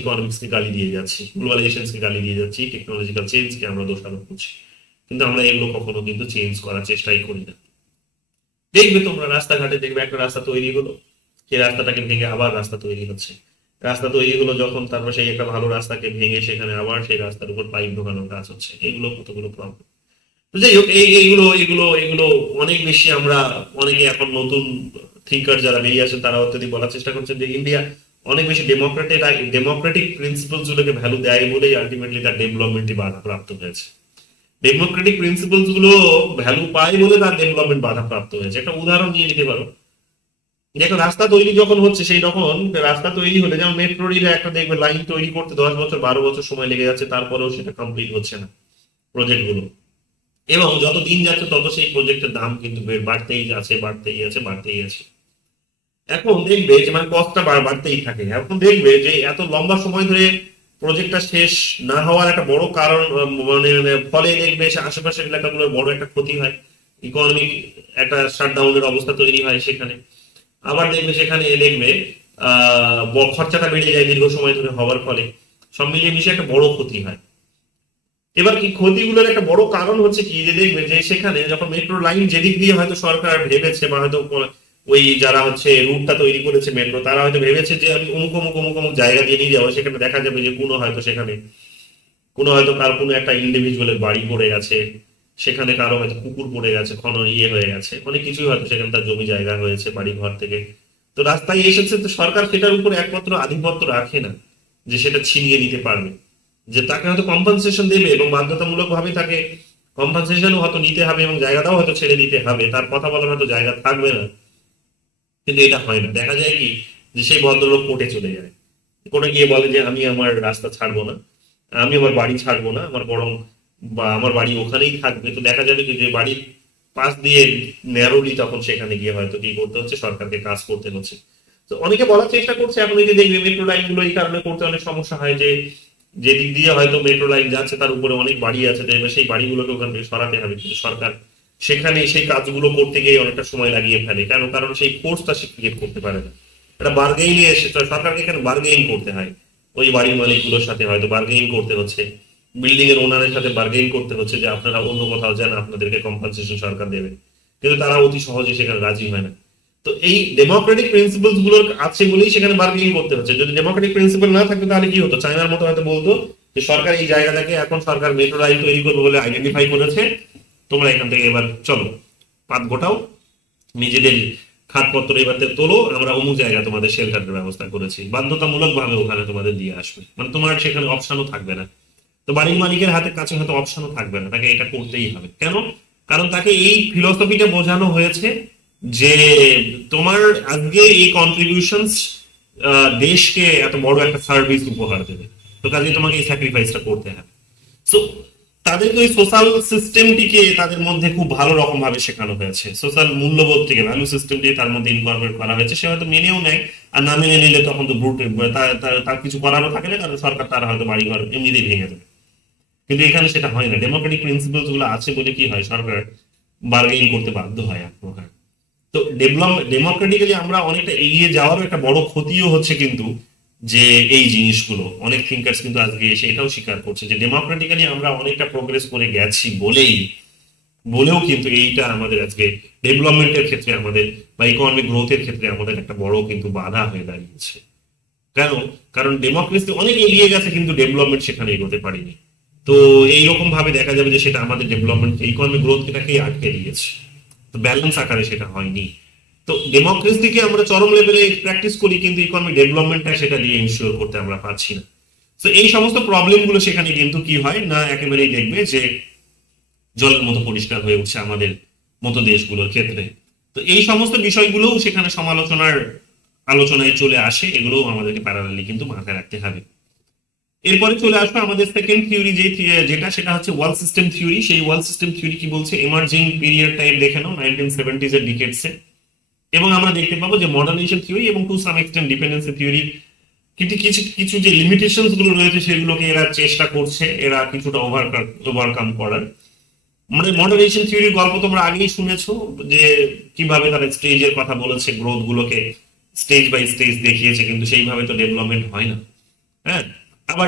ইকোনমিক্সকে গালি দিয়ে যাচ্ছি, গ্লোবালাইজেশনকে গালি দিয়ে যাচ্ছি, টেকনোলজিক্যাল চেঞ্জকে আমরা দোষারোপ করছি, কিন্তু আমরা এগুলো কখনো কিন্তু চেঞ্জ করার চেষ্টাই করি না। দেখবে তোমরা রাস্তাঘাটে দেখবে একটা রাস্তা তৈরি হলো, সেই রাস্তাটাকে ভেঙে আবার রাস্তা তৈরি হচ্ছে। রাস্তা তৈরি হলো যখন, তারপর সেই একটা ভালো রাস্তাকে ভেঙে সেখানে আবার সেই রাস্তার উপর পাইপ ঢোকানোর কাজ হচ্ছে। এগুলো কতগুলো প্রবলেম। তো যাই হোক, এইগুলো এগুলো এগুলো অনেক বেশি আমরা অনেকে এখন নতুন থিঙ্কার যারা বেরিয়ে আসেন তারা অত্যধিক বলার চেষ্টা করছেন যে ইন্ডিয়া অনেক বেশি ডেমোক্রেটিক প্রিন্সিপালস গুলোকে ভ্যালু দেয় বলেই আলটিমেটলি তার ডেভেলপমেন্টই বাধাপ্রাপ্ত হয়েছে। ডেমোক্রেটিক প্রিন্সিপালস গুলো ভ্যালু পায় বলে তার ডেভেলপমেন্ট বাধাপ্রাপ্ত হয়েছে। একটা উদাহরণ নিয়ে নিতে পারো, দেখো রাস্তা তৈরি যখন হচ্ছে, সেই তখন রাস্তা তৈরি হলে যেমন মেট্রো রেলের একটা দেখবে লাইন তৈরি করতে 10 বছর 12 বছর সময় লেগে যাচ্ছে, তারপরেও সেটা কমপ্লিট হচ্ছে না প্রজেক্ট গুলো। এবং যত দিন যাচ্ছে তত সেই প্রজেক্টের দাম কিন্তু বাড়তেই আছে বাড়তেই আছে বাড়তেই আছে। এখন দেখবে যে মানে কস্টটা বাড়তেই থাকে। এখন দেখবে যে এত লম্বা সময় ধরে প্রজেক্টটা শেষ না হওয়ার একটা বড় কারণ মানে ফলে দেখবে সে আশেপাশের এলাকাগুলোর বড় একটা ক্ষতি হয়, ইকোনমিক একটা শাটডাউনের অবস্থা তৈরি হয় সেখানে। আবার দেখবে সেখানে দেখবে খরচাটা বেড়ে যায় দীর্ঘ সময় ধরে হওয়ার ফলে, সব মিলিয়ে মিশে একটা বড় ক্ষতি হয়। এবার কি ক্ষতিগুলোর একটা বড় কারণ হচ্ছে কি, যে দেখবে যে সেখানে যখন মেট্রো লাইন যেদিক দিয়ে হয়তো সরকার ভেবেছে বা হয়তো ওই যারা হচ্ছে রুটটা তৈরি করেছে মেট্রো, তারা হয়তো ভেবেছে যে আমি অমুক অমুক অমুক অমুক জায়গা দিয়ে নিয়ে যাবো, সেখানে দেখা যাবে যে কোনো হয়তো কার কোনো একটা ইন্ডিভিজুয়ালের বাড়ি পড়ে গেছে, সেখানে কারো হয়তো পুকুর পড়ে গেছে, হয়ে গেছে, অনেক কিছুই হয়তো সেখানে তার জমি জায়গা হয়েছে বাড়ি ঘর থেকে। তো রাস্তায় এসেছে, তো সরকার সেটার উপর একমাত্র আধিপত্য রাখে না যে সেটা ছিনিয়ে নিতে পারবে, যে তাকে হয়তো কম্পেনসেশন দেবে এবং বাধ্যতামূলক ভাবে তাকে কম্পেনসেশনও হয়তো নিতে হবে এবং জায়গাটাও হয়তো ছেড়ে দিতে হবে, তার কথা বলার হয়তো জায়গা থাকবে না। কিন্তু এটা হয় না, দেখা যায় কি যে সেই ভদ্রলোক কোর্টে চলে যায়, কোর্টে গিয়ে বলে যে আমি আমার রাস্তা ছাড়বো না, আমি আমার বাড়ি ছাড়বো না, আমার বরং বা আমার বাড়ি ওখানেই থাকবে। তো দেখা যাবে কি যে বাড়ির পাশ দিয়ে ন্যারোলি তখন সেখানে গিয়ে হয়তো কি করতে হচ্ছে, সরকারকে কাজ করতে হচ্ছে। তো অনেকে বলার চেষ্টা করছে এখন এই যে দেখবে মেট্রো লাইন গুলো এই কারণে করতে অনেক সমস্যা হয় যে যে দিক দিয়ে হয়তো মেট্রো লাইন যাচ্ছে তার উপরে অনেক বাড়ি আছে, দেখবে সেই বাড়িগুলোকে ওখান থেকে সরাতে হবে, কিন্তু সরকার সেখানে সেই কাজগুলো করতে গিয়ে অনেকটা সময় লাগিয়ে ফেলে। কেন? কারণ সেই ফোর্সটা সে ক্রিয়েট করতে পারে না। এটা বার্গেইনে এসে সরকারকে এখানে বার্গেইন করতে হয়, ওই বাড়ির মালিকগুলোর সাথে হয়তো বার্গেইন করতে হচ্ছে, বিল্ডিং এর ওনারের সাথে বার্গেইন করতে হচ্ছে যে আপনারা অন্য কোথাও যান, আপনাদেরকে কম্পেনসেশন সরকার দেবে, কিন্তু তারা অতি সহজে সেখানে রাজি হয় না। তো এই ডেমোক্রেটিক প্রিন্সিপালস গুলোর আছে বলেই সেখানে বার্গেনিং করতে হচ্ছে। যদি ডেমোক্রেটিক প্রিন্সিপাল না থাকতো তাহলে কি হতো, চায়নার মতো হয়তো বলতো যে সরকার এই জায়গাটাকে এখন সরকার মেট্রো লাইন তৈরি করবে বলে আইডেন্টিফাই করেছে, তোমরা এখান থেকে এবার চলো পাত গোটাও, নিজেদের খাতপত্র এবার তোলো, আমরা অমুক জায়গায় তোমাদের শেল্টারের ব্যবস্থা করেছি, বাধ্যতামূলক ভাবে ওখানে তোমাদের দিয়ে আসবে, মানে তোমার সেখানে অপশনও থাকবে না। তো বাড়ির মালিকের হাতের কাছে হয়তো অপশনও থাকবে না, তাকে এটা করতেই হবে। কেন? কারণ তাকে এই ফিলোসফিটা বোঝানো হয়েছে যে তোমার আজকে এই কন্ট্রিবিউশনস দেশকে এত বড় একটা সার্ভিস উপহার দেবে, তো কাজে তোমাকে এই স্যাক্রিফাইসটা করতে হবে। সো তাদেরকে ওই সোশ্যাল সিস্টেমটিকে তাদের মধ্যে খুব ভালো রকম ভাবে শেখানো হয়েছে, সোশ্যাল মূল্যবোধ থেকে ভ্যালু সিস্টেমটি তার মধ্যে ইনকর্পোরেট করা হয়েছে। সে হয়তো মেনেও নেয়, আর না মেনে নিলে তখন তো ব্রুট তার কিছু করারও থাকে না, কারণ সরকার তার হয়তো বাড়িঘর এমনিতেই ভেঙে দেবে। কিন্তু এখানে সেটা হয় না, ডেমোক্রেটিক প্রিন্সিপালস গুলো আছে বলে কি হয়, সরকার বার্গেইন করতে বাধ্য হয় এক প্রকার। তো ডেমোক্রেটিক্যালি আমরা অনেকটা এগিয়ে যাওয়ারও একটা বড় ক্ষতিও হচ্ছে কিন্তু, যে এই জিনিসগুলো অনেক থিঙ্কার্স কিন্তু আজকে এসে এটাও স্বীকার করছে যে ডেমোক্রেটিক্যালি আমরা অনেকটা প্রোগ্রেস করে গেছি বলেও কিন্তু এইটা আমাদের আজকে ডেভেলপমেন্টের ক্ষেত্রে আমাদের বা ইকোনমিক গ্রোথের ক্ষেত্রে আমাদের একটা বড় কিন্তু বাধা হয়ে দাঁড়িয়েছে। কেন? কারণ ডেমোক্রেসি অনেক এগিয়ে গেছে কিন্তু ডেভেলপমেন্ট সেখানে এগোতে পারিনি। তো এইরকম ভাবে দেখা যাবে যে সেটা আমাদের ডেভেলপমেন্ট ইকোনমিক গ্রোথটাকেই আটকে দিয়েছে, তো ব্যালেন্স আকারে সেটা হয়নি। তো ডেমোক্রেসিকে আমরা চরম লেভেলে প্র্যাকটিস করি কিন্তু ইকোনমিক ডেভেলপমেন্টটা সেটা দিয়ে ইনশিওর করতে আমরা পারছি না। তো এই সমস্ত প্রবলেম গুলো সেখানে কিন্তু কি হয় না, একেবারেই দেখবে যে জলের মতো পরিষ্কার হয়ে উঠছে আমাদের মতো দেশগুলোর ক্ষেত্রে। তো এই সমস্ত বিষয়গুলোও সেখানে আলোচনায় চলে আসে, এগুলোও আমাদেরকে প্যারালালি কিন্তু মাথায় রাখতে হবে। এরপরে চলে আসবে আমাদের সেকেন্ড থিওরি যেটা সেটা হচ্ছে ওয়ার্ল্ড সিস্টেম থিওরি। সেই ওয়ার্ল্ড সিস্টেম থিওরি কি বলছে, এমার্জিং পিরিয়ড টাইপ দেখে নাও 1970s এর ডিকেডসে, এবং আমরা দেখতে পাবো যে মডার্নাইজেশন থিওরি এবং to some extent dependency theory কিন্তু কিছু কিছু যে লিমিটেশনস গুলো রয়েছে সেগুলোকে এরা চেষ্টা করছে এরা কিছুটা ওভারকাম করার। মানে মডারেশন থিওরির গল্প তোমরা আগেই শুনেছো, যে কিভাবে তারা স্টেজের কথা বলেছে, গ্রোথ গুলোকে স্টেজ বাই স্টেজ দেখিয়েছে, কিন্তু সেইভাবে তো ডেভেলপমেন্ট হয় না। হ্যাঁ, আবার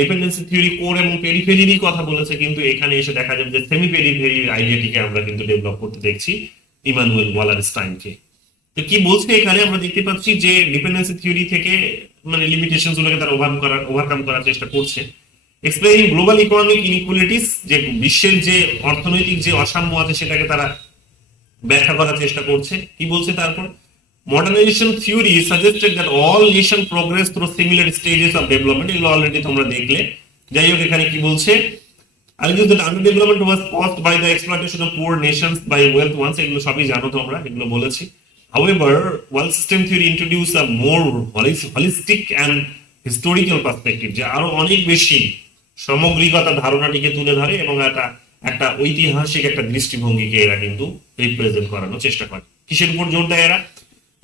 ডিপেন্ডেন্সি থিওরি কোর এবং পেরিফেরিরই কথা বলেছে, কিন্তু এখানে এসে দেখা যাবে যে সেমি পেরিফেরি আইডিয়াটিকে আমরা কিন্তু ডেভেলপ করতে দেখছি ইমানুয়েল ওয়ালারস্টাইনকে। তো কি বলছে এখানে আমরা দেখতে পাচ্ছি যে ডিপেন্ডেন্সি থিওরি থেকে মানে লিমিটেশন গুলোকে তারা ওভারকাম করার চেষ্টা করছে। এক্সপ্লেইনিং গ্লোবাল ইকোনমিক ইনইকুয়ালিটিস, যে বিশ্বের যে অর্থনৈতিক যে অসাম্য আছে সেটাকে তারা ব্যাখ্যা করার চেষ্টা করছে। কি বলছে তারপর, modernisation theory suggested that all nation progress through similar stages of development, এগুলো অলরেডি তোমরা দেখলে। যাই হোক, এখানে কি বলছে, argues that underdevelopment was caused by the exploitation of poor nations by wealth ones, এগুলো সবই জানো তোমরা, এগুলো বলেছি। However, world system theory introduced a more holistic and historical perspective, যে আরো অনেক বেশি সামগ্রিকতা ধারণাটিকে তুলে ধরে এবং একটা ঐতিহাসিক একটা দৃষ্টিভঙ্গিকে এরা কিন্তু রিপ্রেজেন্ট করানোর চেষ্টা করে। কিসের উপর জোর দেয় এরা?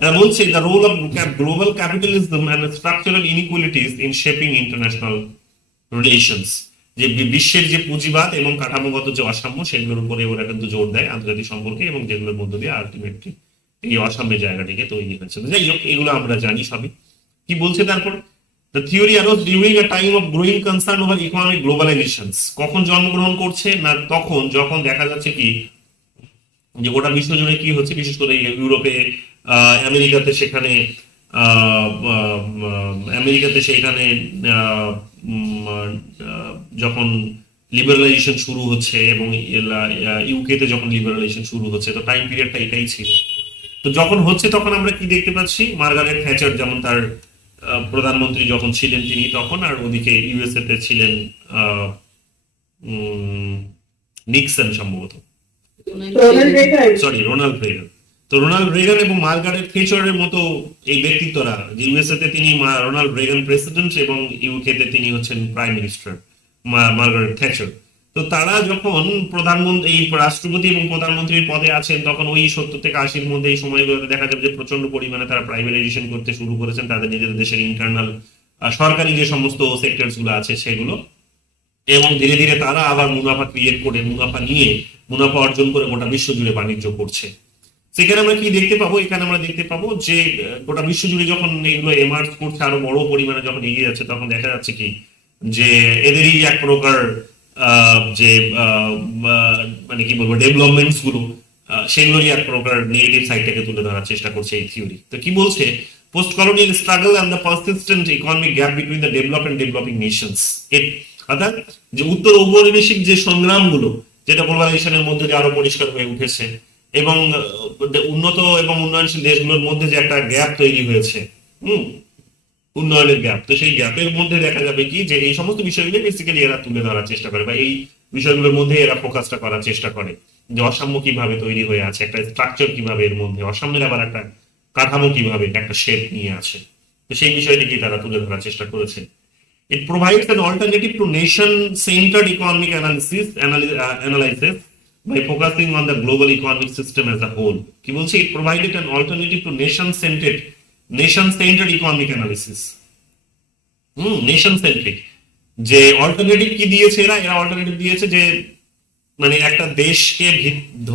এরা বলছে the role of global capitalism and structural inequalities in shaping international relations, যে বিশ্বের যে পুঁজিবাদ এবং কাঠামোগত যে অসাম্য সেগুলোর উপরে ওরা কিন্তু জোর দেয় আন্তর্জাতিক সম্পর্কে, এবং যেগুলোর মধ্য দিয়ে আলটিমেটলি এই অসাম্যের জায়গাটিকে তৈরি হয়েছে। যাই হোক, এগুলো আমরা জানি সবই। কি বলছে তারপর? The theory arose during a time of growing concern over economic globalizations. কখন জন্মগ্রহণ করছে না, তখন যখন দেখা যাচ্ছে কি যে গোটা বিশ্ব জুড়ে কি হচ্ছে, বিশেষ করে ইউরোপে, আমেরিকাতে, সেখানে সেখানে যখন লিবারালাইজেশন শুরু হচ্ছে এবং ইউকেতে যখন লিবারালাইজেশন শুরু হচ্ছে, তো টাইম পিরিয়ডটা এটাই ছিল। তো যখন হচ্ছে তখন আমরা কি দেখতে পাচ্ছি, মার্গারেট থ্যাচার যেমন তার প্রধানমন্ত্রী যখন ছিলেন তিনি তখন, আর ওদিকে ইউএসএ তে ছিলেন নিক্সন সম্ভবত, সরি রোনাল্ড রেগান। তো রোনাল্ড রেগান এবং মার্গারেট থ্যাচারের মতো এই ব্যক্তিত্বরা, যে ইউএসএ তে তিনি রোনাল্ড রেগান প্রেসিডেন্ট এবং ইউকে তে তিনি হচ্ছেন প্রাইম মিনিস্টার মার্গারেট থ্যাচার। তো তারা যখন প্রধানমন্ত্রী, এই রাষ্ট্রপতি এবং প্রধানমন্ত্রীর পদে আছেন, তখন ওই 70 থেকে 80-র মধ্যে এই সময়গুলোতে দেখা যাবে যে প্রচন্ড পরিমাণে তারা প্রাইভেটাইজেশন করতে শুরু করেছেন তাদের নিজেদের দেশের ইন্টারনাল সরকারি যে সমস্ত সেক্টরস গুলো আছে সেগুলো, এবং ধীরে ধীরে তারা আবার মুনাফা ক্রিয়েট করে, মুনাফা অর্জন করে গোটা বিশ্ব জুড়ে বাণিজ্য করছে। সেখানে আমরা কি দেখতে পাবো? এখানে আমরা দেখতে পাবো যে গোটা বিশ্ব জুড়ে যখন এগুলো এমার্জ করছে আরো বড় পরিমাণে, যখন এগিয়ে যাচ্ছে, তখন দেখা যাচ্ছে কি যে এদেরই এক প্রকার যে মানে কি বলবো ডেভেলপমেন্টস গুলো, সেগুলোরই এক প্রকার নেগেটিভ সাইডটাকে তুলে ধরার চেষ্টা করছে এই থিওরি। তো কি বলছে? Post colonial struggle and the persistent economic gap between the developed and developing nations, অর্থাৎ যে উত্তর ঔপনিবেশিক যে সংগ্রামগুলো, যেটা গ্লোবালাইজেশনের মধ্যে যে আরো পরিষ্কার হয়ে উঠেছে, এবং উন্নত এবং উন্নয়নশীল দেশগুলোর মধ্যে যে একটা গ্যাপ তৈরি হয়েছে, উন্নয়নের গ্যাপ, তো সেই গ্যাপের মধ্যে দেখা যাবে কি যে এই সমস্ত বিষয়গুলো বেসিক্যালি এরা তুলে ধরার চেষ্টা করে, বা এই বিষয়গুলোর মধ্যে এরা ফোকাসটা করার চেষ্টা করে, যে অসাম্য কিভাবে তৈরি হয়ে আছে, একটা স্ট্রাকচার কিভাবে এর মধ্যে, অসাম্যের আবার একটা কাঠামো কিভাবে একটা শেপ নিয়ে আছে, তো সেই বিষয়টিকে তারা তুলে ধরার চেষ্টা করেছে। It provides an alternative to nation-centered economic analysis by focusing on the global economic system as a whole. কি বলছে? It provided an alternative to nation-centered economic analysis. Nation-centric. যে অল্টারনেটিভ কি দিয়েছে এরা অল্টারনেটিভ দিয়েছে যে মানে একটা দেশকে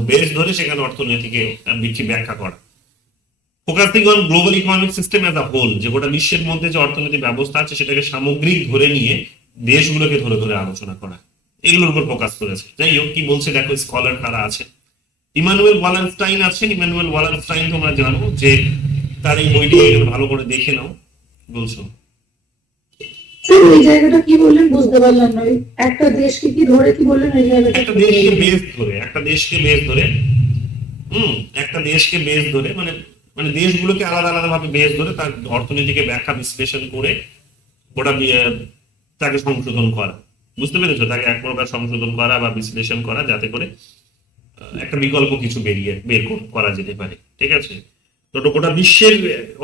বেশ ধরে সেখানে অর্থনীতিকে ব্যাখ্যা করা। Focusing on global economic system as a whole, যে গোটা বিশ্বের মধ্যে যে অর্থনৈতিক ব্যবস্থা আছে সেটাকে সামগ্রিক ধরে নিয়ে দেশগুলোকে ধরে ধরে আলোচনা করা, এগুলোর উপর ফোকাস করেছে। যাই হোক, কি বলছে দেখো, স্কলার কারা আছে? ইমানুয়েল ওয়ালারস্টাইন আছেন। ইমানুয়েল ওয়ালারস্টাইন তোমরা জানো যে তার এই বইটি ভালো করে দেখে নাও। বলছো এই জায়গাটা কি বললেন বুঝতে পারলাম না, একটা দেশকে কি ধরে কি বললেন? এই জায়গাটা একটা দেশকে বেস ধরে, একটা দেশকে বেস ধরে মানে মানে দেশগুলোকে আলাদা আলাদা ভাবে বেস ধরে তার অর্থনীতিকে ব্যাখ্যা বিশ্লেষণ করে গোটা তাকে সংশোধন করা, বুঝতে পেরেছো? তাকে এক প্রকার সংশোধন করা বা বিশ্লেষণ করা, যাতে করে একটা বিকল্প কিছু বের করা যেতে পারে। ঠিক আছে? তো গোটা বিশ্বের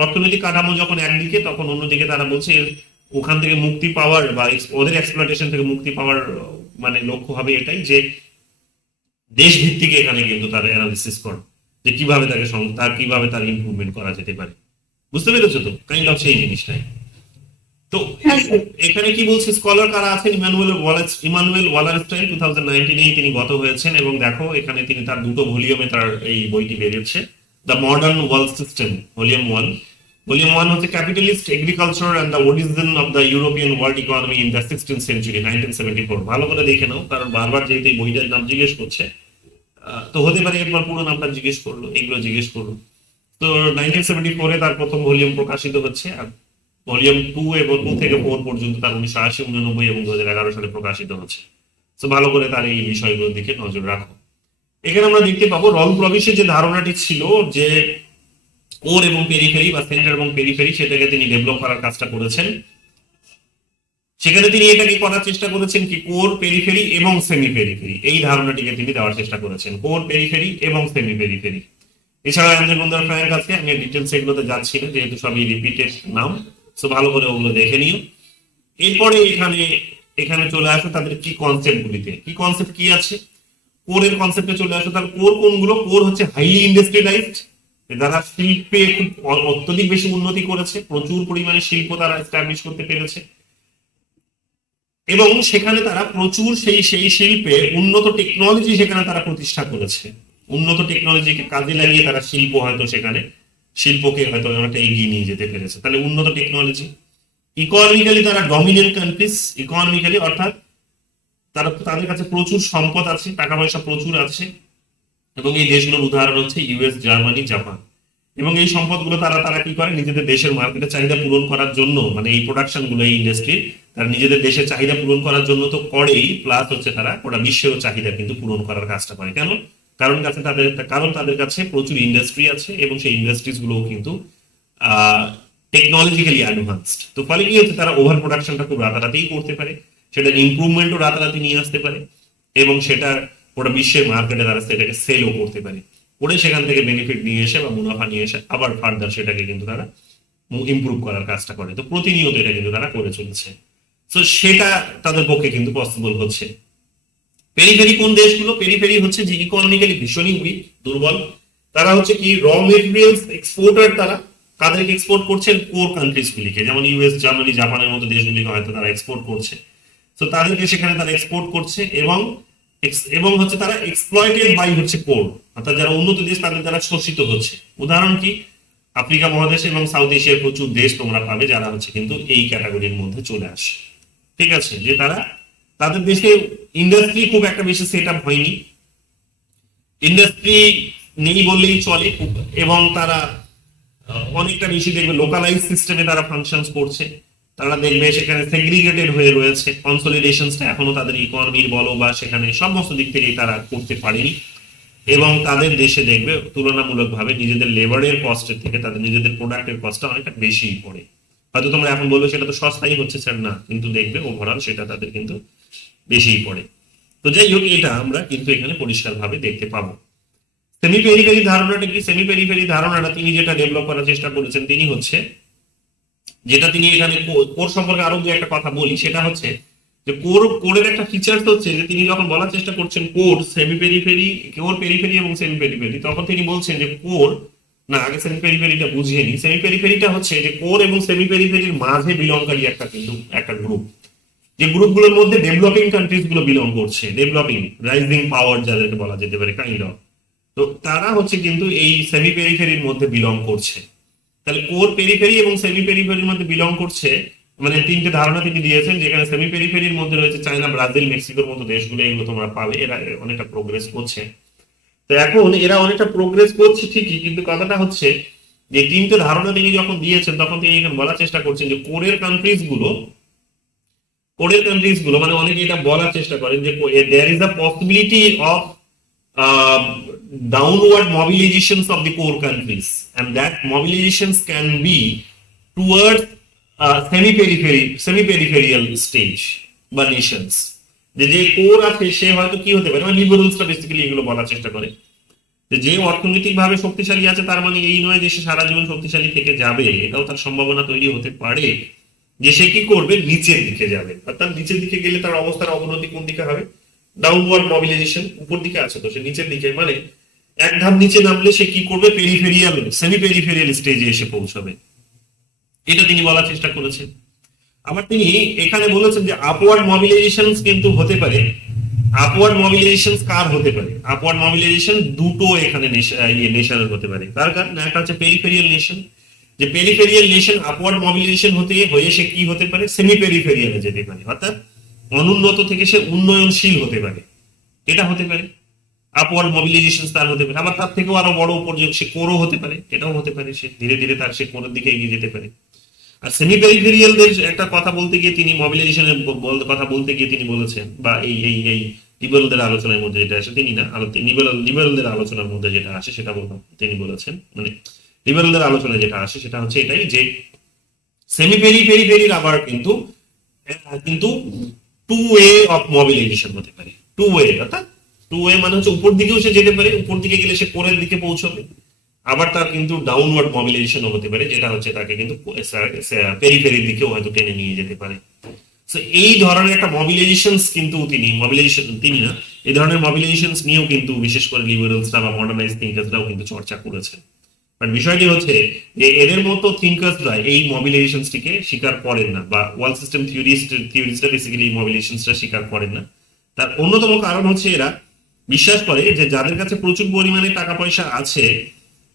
অর্থনৈতিক কাঠামো যখন একদিকে, তখন অন্যদিকে তারা বলছে ওখান থেকে মুক্তি পাওয়ার বা ওদের এক্সপ্লয়টেশন থেকে মুক্তি পাওয়ার মানে লক্ষ্য হবে এটাই যে দেশ ভিত্তিক এখানে কিন্তু তার অ্যানালিসিস করে যে কিভাবে তার ইমপ্রুভমেন্ট করা যেতে পারে। বুঝতে পেরেছো তো কাইন্ড অফ সেই জিনিসটাই। তো এখানে কি বলছে, স্কলার কারা আছেন? ইমানুয়েল ওয়ালারস্টাইন 2019 তিনি গত হয়েছেন, এবং দেখো এখানে তিনি তার দুটো ভলিউমে তার এই বইটি বেরিয়েছে, the modern world system volume 1। Volume 1 হচ্ছে capitalist agriculture and the origin of the European world economy in the 16th century 1974। ভালো করে দেখে নাও, কারণ বারবার যেহেতু এই বইটার নাম জিজ্ঞেস করছে, তো হতে পারে এরপর পুরো নামটা জিজ্ঞেস করলো, এগুলো জিজ্ঞেস করলো। তো 1974 তার প্রথম ভলিউম প্রকাশিত হচ্ছে, আর ভলিউম 2 এবং 2 থেকে 4 পর্যন্ত তার 1980, 1999 এবং 2011 সালে প্রকাশিত হচ্ছে। তো ভালো করে তার এই বিষয়গুলোর দিকে নজর রাখো। এখানে আমরা দেখতে পাবো রল প্রবিশের যে ধারণাটি ছিল যে কোর এবং পেরিফেরি বা সেন্টার এবং পেরিফেরি সেটাকে তিনি ডেভেলপ করার কাজটা করেছেন। সেখানে তিনি এটাকে করার চেষ্টা করেছেন কি কোর, পেরিফেরি এবং সেমি পেরিফেরি, এই ধারণাটিকে তিনি দেওয়ার চেষ্টা করেছেন, কোর, পেরিফেরি এবং সেমি পেরিফেরি। এছাড়া আমাদের বন্ধুরা ফ্রেন্ড আছে, আমি ডিটেলস এগুলোতে যাচ্ছি না যেহেতু সবই রিপিটেড নাম, সো ভালো করে ওগুলো দেখে নিও। এরপরে এখানে চলে আসো তাদের কি কনসেপ্ট গুলিতে, কি কনসেপ্ট কি আছে, কোরের কনসেপ্টে চলে আসো। তাহলে কোর কোনগুলো? কোর হচ্ছে হাইলি ইন্ডাস্ট্রিয়ালাইজড, যারা শিল্পে খুব অত্যধিক বেশি উন্নতি করেছে, প্রচুর পরিমাণে শিল্প তারা এস্টাবলিশ করতে পেরেছে এবং সেখানে তারা প্রচুর সেই শিল্পে উন্নত টেকনোলজি সেখানে তারা প্রতিষ্ঠা করেছে। উন্নত টেকনোলজিকে কাজে লাগিয়ে তারা শিল্পকে হয়তো অনেকটা এগিয়ে নিয়ে যেতে পেরেছে। তাহলে উন্নত টেকনোলজি। ইকোনমিক্যালি তারা ডমিনেন্ট কান্ট্রিজ, ইকোনমিক্যালি অর্থাৎ তাদের কাছে প্রচুর সম্পদ আছে, টাকা পয়সা প্রচুর আছে এবং এই দেশগুলোর উদাহরণ হচ্ছে ইউএস, জার্মানি, জাপান। এবং এই সম্পদগুলো তারা কি করে নিজেদের দেশের মার্কেটে চাহিদা পূরণ করার জন্য, মানে এই প্রোডাকশন গুলো, এই ইন্ডাস্ট্রি তারা নিজেদের দেশের চাহিদা পূরণ করার জন্য তো করেই, প্লাস হচ্ছে তারা ওটা বিশ্বের চাহিদা কিন্তু পূরণ করার কাজটা করে। কেন? কারণ তাদের কাছে প্রচুর ইন্ডাস্ট্রি আছে এবং সেই ইন্ডাস্ট্রিজ গুলো কিন্তু টেকনোলজিক্যালি অ্যাডভান্সড। তো ফলে কি হচ্ছে, তারা ওভার প্রোডাকশনটা খুব রাতারাতি করতে পারে, সেটা ইমপ্রুভমেন্টও রাতারাতি নিয়ে আসতে পারে এবং সেটা ওটা বিশ্বের মার্কেটে তারা সেটাকে সেলও করতে পারে, করে সেখান থেকে বেনিফিট নিয়ে এসে বা মুনাফা নিয়ে এসে আবার ফার্দার সেটাকে কিন্তু তারা ইমপ্রুভ করার কাজটা করে। তো প্রতিনিয়ত এটা কিন্তু তারা করে চলছে, তো সেটা তাদের পক্ষে কিন্তু পসিবল হচ্ছে। পেরিফেরি কোন দেশগুলো? পেরিফেরি হচ্ছে যে ইকোনমিক্যালি ভীষণই উইক, দুর্বল, তারা হচ্ছে কি র মেটেরিয়ালস এক্সপোর্টার। তারা কাদেরকে এক্সপোর্ট করছে? কোর কান্ট্রিজ গুলিকে, যেমন ইউএস, জার্মানি, জাপানের মতো দেশগুলিকে হয়তো তারা এক্সপোর্ট করছে। তো তাদেরকে সেখানে তারা এক্সপোর্ট করছে এবং হচ্ছে তারা এক্সপ্লয়েটেড বাই হচ্ছে কোর, অর্থাৎ যারা উন্নত দেশ তাদের দ্বারা শোষিত হচ্ছে। উদাহরণ কি? আফ্রিকা মহাদেশ এবং সাউথ এশিয়ার প্রচুর দেশ তোমরা পাবে যারা হচ্ছে কিন্তু এই ক্যাটাগরির মধ্যে চলে আসে। ঠিক আছে, যে তাদের দেশে ইন্ডাস্ট্রি খুব একটা বেশি সেট আপ হয়নি, ইন্ডাস্ট্রি নেই বললেই চলে, এবং তারা অনেকটা বেশি দেখবে লোকালাইজ সিস্টেমে তারা ফাংশনস করছে। তারা দেখবে সেখানে সেগ্রিগেটেড হয়ে রয়েছে, কনসলিডেশনসটা এখনো তাদের ইকোনমির বলো বা সেখানে সমস্ত দিক থেকেই তারা করতে পারেনি এবং তাদের দেশে দেখবে তুলনামূলকভাবে নিজেদের লেবারের কস্টের থেকে তাদের নিজেদের প্রোডাক্টের কস্টটা অনেকটা বেশি পড়ে। হয়তো তোমরা এখন বলবে সেটা তো সস্তাই হচ্ছে স্যার, না, কিন্তু দেখবে ওভারঅল সেটা তাদের কিন্তু বেশিই পড়ে। তো যাই হোক, এটা আমরা কিন্তু এখানে পরিষ্কারভাবে দেখতে পাবো। সেমি পেরিফেরি ধারণাটা কি? সেমি পেরিফেরি ধারণাটা তিনি যেটা ডেভেলপ করার চেষ্টা করেছেন তিনি হচ্ছে, যেটা তিনি এখানে কোর সম্পর্কে আরো দু একটা কথা বলি, সেটা হচ্ছে যে কোরের একটা ফিচার হচ্ছে যে তিনি যখন বলার চেষ্টা করছেন core, semi periphery, core, periphery এবং সেমি পেরিফেরি, তখন তিনি বলছেন যে কোর না, আগে সেমি পেরিফেরিটা বুঝিয়ে নি। সেমি পেরিফেরিটা হচ্ছে যে কোর এবং সেমি পেরিফেরির মাঝে বিলংকারী একটা গ্রুপ, যে গ্রুপগুলোর মধ্যে ডেভেলপিং কান্ট্রিজ গুলো বিলং করছে, ডেভেলপিং রাইজিং পাওয়ার যাদেরকে বলা যেতে পারে কাইন্ড অফ, তো তারা হচ্ছে কিন্তু এই সেমি পেরিফেরির মধ্যে বিলং করছে। তাহলে কোর, পেরিফেরি এবং সেমি পেরিফেরির মধ্যে বিলং করছে, মানে তিনটে ধারণা তিনি দিয়েছেন, যেখানে সেমি পেরিফেরির মধ্যে রয়েছে চায়না, ব্রাজিল, মেক্সিকোর মতো দেশগুলো, এগুলো তোমরা পাবে, এরা অনেকটা প্রোগ্রেস করছে। তো এখন এরা অনেকটা প্রোগ্রেস করছে ঠিকই, কিন্তু কথাটা হচ্ছে যে তিনটে ধারণা তিনি যখন দিয়েছেন তখন তিনি এখানে বলার চেষ্টা করছেন যে কোরের কান্ট্রিজ গুলো মানে অনেকে এটা বলার চেষ্টা করেন যে there is a possibility of downward mobilizations of the core countries, and that mobilizations can be towards semi-peripheral stage বা nations, যে কোর আছে সে হয়তো কি হতে পারে, মানে লিবারেলসটা বেসিক্যালি এগুলো বলার চেষ্টা করে যে অর্থনৈতিক ভাবে শক্তিশালী আছে তার মানে এই নয় যে সে সারা জীবন শক্তিশালী থেকে যাবে, এটাও তার সম্ভাবনা তৈরি হতে পারে যে সে কি করবে, নিচের দিকে যাবে। অর্থাৎ নিচের দিকে গেলে তার অবস্থার অবনতি কোন দিকে হবে? ডাউনওয়ার্ড মোবিলাইজেশন, উপর দিকে আছে তো সে নিচের দিকে, মানে এক ধাপ নিচে নামলে সে কি করবে, পেরিফেরিয়াল, সেমি পেরিফেরিয়াল স্টেজে এসে পৌঁছাবে, এটা তিনি বলার চেষ্টা করেছেন। আবার তিনি এখানে বলেছেন যে আপওয়ার্ড মোবিলাইজেশন কিন্তু হতে পারে। আপওয়ার্ড মোবিলাইজেশন কার হতে পারে? আপওয়ার্ড মোবিলাইজেশন দুটো এখানে নেশনের হতে পারে। কার কার? না, একটা হচ্ছে পেরিফেরিয়াল নেশন, যে পেরিফেরিয়াল নেশন আপওয়ার্ড মোবিলাইজেশন হয়ে সে কি হতে পারে, সেমি পেরিফেরিয়ালে যেতে পারে, অর্থাৎ অনুন্নত থেকে সে উন্নয়নশীল হতে পারে, এটা হতে পারে আপওয়ার্ড মোবিলাইজেশন তার হতে পারে। আবার তার থেকেও আরো বড় উপযোগ সে কোরও হতে পারে, এটাও হতে পারে, সে ধীরে ধীরে তার সে কোরের দিকে এগিয়ে যেতে পারে। আর সেমি পেরিফেরিয়ালদের একটা কথা বলতে গিয়ে তিনি মোবিলাইজেশনের কথা বলতে গিয়ে তিনি বলেছেন, বা এই লিবারেলদের আলোচনার মধ্যে যেটা আসে, তিনি না লিবারেলদের আলোচনার মধ্যে যেটা আসে সেটা তিনি বলেছেন, মানে লিবারেলদের আলোচনায় যেটা আসে সেটা হচ্ছে এটাই যে সেমি পেরিফেরির আবার কিন্তু কিন্তু টু ওয়ে অফ মোবিলাইজেশন হতে পারে। টু ওয়ে অর্থাৎ টু ওয়ে মানে হচ্ছে উপর দিকেও সে যেতে পারে, উপর দিকে গেলে সে কোরের দিকে পৌঁছবে, আবার তার কিন্তু ডাউনওয়ার্ড মোবিলাইজেশনও হতে পারে, যেটা হচ্ছে তাকে কিন্তু পেরিফেরির দিকেও হয়তো টেনে নিয়ে যেতে পারে। সো এই ধরনের একটা মোবিলাইজেশনস কিন্তু তিনি না, এই ধরনের মোবিলাইজেশনস নিয়েও কিন্তু বিশেষ করে লিবারেলসরা বা মডার্নাইজ থিঙ্কার্সরাও কিন্তু চর্চা করেছে। বাট বিষয়টি হচ্ছে যে এদের মতো থিঙ্কার্সরা এই মোবিলাইজেশনসটিকে স্বীকার করেন না, বা ওয়ার্ল্ড সিস্টেম থিওরিস্টরা বেসিক্যালি এই মোবিলাইজেশনসটা স্বীকার করেন না। তার অন্যতম কারণ হচ্ছে এরা বিশ্বাস করে যে যাদের কাছে প্রচুর পরিমাণে টাকা পয়সা আছে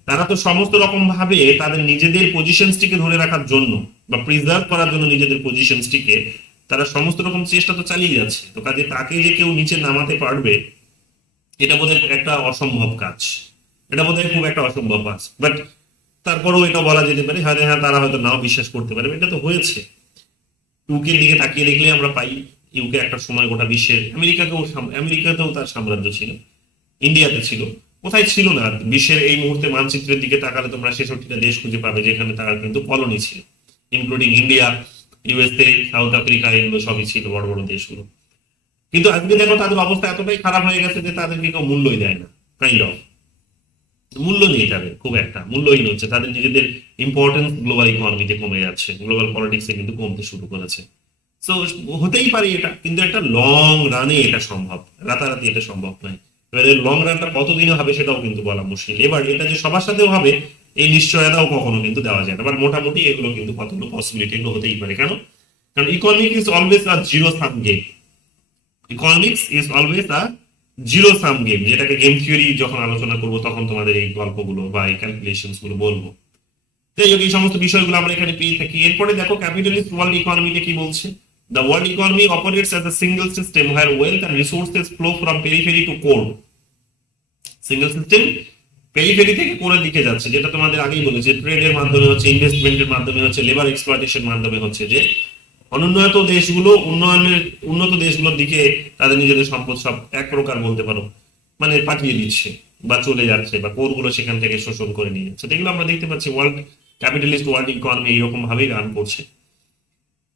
তারা তো সমস্ত রকম ভাবে তাদের নিজেদের পজিশনসটিকে ধরে রাখার জন্য বা প্রিজার্ভ করার জন্য নিজেদের পজিশনসটিকে তারা সমস্ত রকম চেষ্টা তো চালিয়ে যাচ্ছে। তো কাজে তাকে যে কেউ নিচে নামাতে পারবে এটা বোধহয় একটা অসম্ভব কাজ, এটা বোধহয় খুব একটা অসম্ভব কাজ। বাট তারপরেও এটা বলা যেতে পারে হ্যাঁ হ্যাঁ তারা হয়তো নাও বিশ্বাস করতে পারে, এটা তো হয়েছে। ইউকে দিকে তাকিয়ে দেখলে আমরা পাই ইউকে একটা সময় গোটা বিশ্বের আমেরিকাতেও তার সাম্রাজ্য ছিল, ইন্ডিয়াতে ছিল, কোথায় ছিল না বিশ্বের এই মুহূর্তে মানচিত্রের দিকে তাকালে তোমরা 66টা দেশ খুঁজে পাবে যেখানে তার কিন্তু কলোনি ছিল, including India, USA, south Africa, এগুলো সবই ছিল বড় বড় দেশগুলো। কিন্তু আজকে দেখো তাদের অবস্থা এতটাই খারাপ হয়ে গেছে যে তাদেরকে কেউ মূল্যই দেয় না, কাইন্ড অফ মূল্য নেই, তাদের খুব একটা মূল্যহীন হচ্ছে, তাদের নিজেদের ইম্পর্টেন্স গ্লোবাল ইকোনমিতে কমে যাচ্ছে, গ্লোবাল পলিটিক্সে কিন্তু কমতে শুরু করেছে। সো হতেই পারে এটা, কিন্তু একটা লং রানে এটা সম্ভব, রাতারাতি এটা সম্ভব নয়। এবার লং রানটা কতদিনে হবে সেটাও কিন্তু বলা মুশকিল। এবার এটা যে সবার সাথেও হবে এই নিশ্চয়তাও কখনো কিন্তু দেওয়া যায় না, বাট মোটামুটি এগুলো কিন্তু কতগুলো পসিবিলিটি এগুলো হতেই পারে। কেন? কারণ economic is always a zero sum game, economics is always a zero sum game, যেটাকে গেম থিওরি যখন আলোচনা করবো তখন তোমাদের এই গল্পগুলো বা এই ক্যালকুলেশনস গুলো বলবো। যাই হোক, এই সমস্ত বিষয়গুলো আমরা এখানে পেয়ে থাকি। এরপরে দেখো ক্যাপিটালিস্ট ওয়ার্ল্ড ইকোনমিতে কি বলছে। The world economy operates as a single system where wealth and resources flow from periphery to core. Single system, periphery থেকে কোরের দিকে যাচ্ছে, যেটা তোমাদের আগেই বলেছে, ট্রেডের মাধ্যমে হচ্ছে, ইনভেস্টমেন্টের মাধ্যমে হচ্ছে, লেবার এক্সপ্লয়টেশন মাধ্যমে হচ্ছে, যে অনুন্নত দেশগুলো উন্নত দেশগুলোর দিকে তাদের নিজেদের সম্পদ সব এক প্রকার বলতে পারো মানে পাঠিয়ে দিচ্ছে বা চলে যাচ্ছে, বা কোরগুলো সেখান থেকে শোষণ করে নিয়ে যাচ্ছে। এগুলো আমরা দেখতে পাচ্ছি ক্যাপিটালিস্ট ওয়ার্ল্ড ইকোনমি এইরকম ভাবেই রান করছে।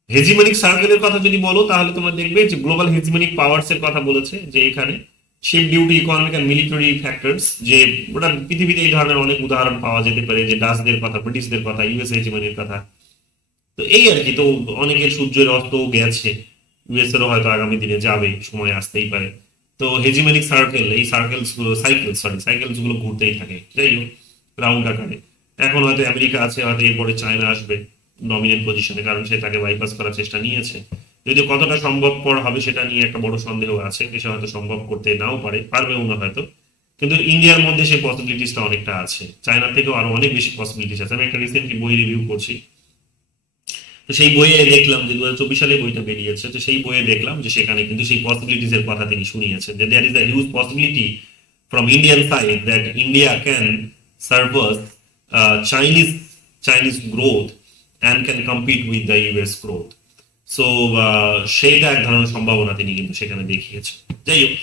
হেজিমনিক সার্কেলের কথা যদি বলো তাহলে তোমরা দেখবে যে গ্লোবাল হেজিমনিক পাওয়ার্স এর কথা বলেছে, যে এখানে ship duty, economic and military factors, যে ওটা পৃথিবীতে এই ধরনের অনেক উদাহরণ পাওয়া যেতে পারে, যে ডাচদের কথা, ব্রিটিশদের কথা, ইউএস হেজিমনির কথা। তো এই আর কি। তো অনেকের সূর্যের অস্ত গেছে, ইউএস এরও হয়তো আগামী দিনে যাবে, সময় আসতেই পারে। তো হেজিমনিক সার্কেল, এই সাইকেলস গুলো ঘুরতেই থাকে, যাই হোক রাউন্ড আকারে। এখন হয়তো আমেরিকা আছে, হয়তো এরপরে চায়না আসবে ডমিনেন্ট পজিশনে, কারণ সে তাকে বাইপাস করার চেষ্টা নিয়েছে। যদি কতটা সম্ভবপর হবে সেটা নিয়ে একটা বড় সন্দেহ আছে, সে হয়তো সম্ভব করতে নাও পারবেও না হয়তো। কিন্তু ইন্ডিয়ার মধ্যে সেই পসিবিলিটিসটা অনেকটা আছে, চায়নার থেকেও আরো অনেক বেশি পসিবিলিটিস আছে। আমি একটা রিসেন্টলি বই রিভিউ করছি, তো সেই বইয়ে দেখলাম যে 2024 সালে বইটা বেরিয়েছে, তো সেই বইয়ে দেখলাম যে সেখানে কিন্তু সেই পসিবিলিটিস এর কথা তিনি শুনিয়েছেন, যে there is a huge possibility from Indian side that India can surpass Chinese growth and can compete with the US growth. So সেইটা এক ধরনের সম্ভাবনা তিনি কিন্তু সেখানে দেখিয়েছেন। যাই হোক,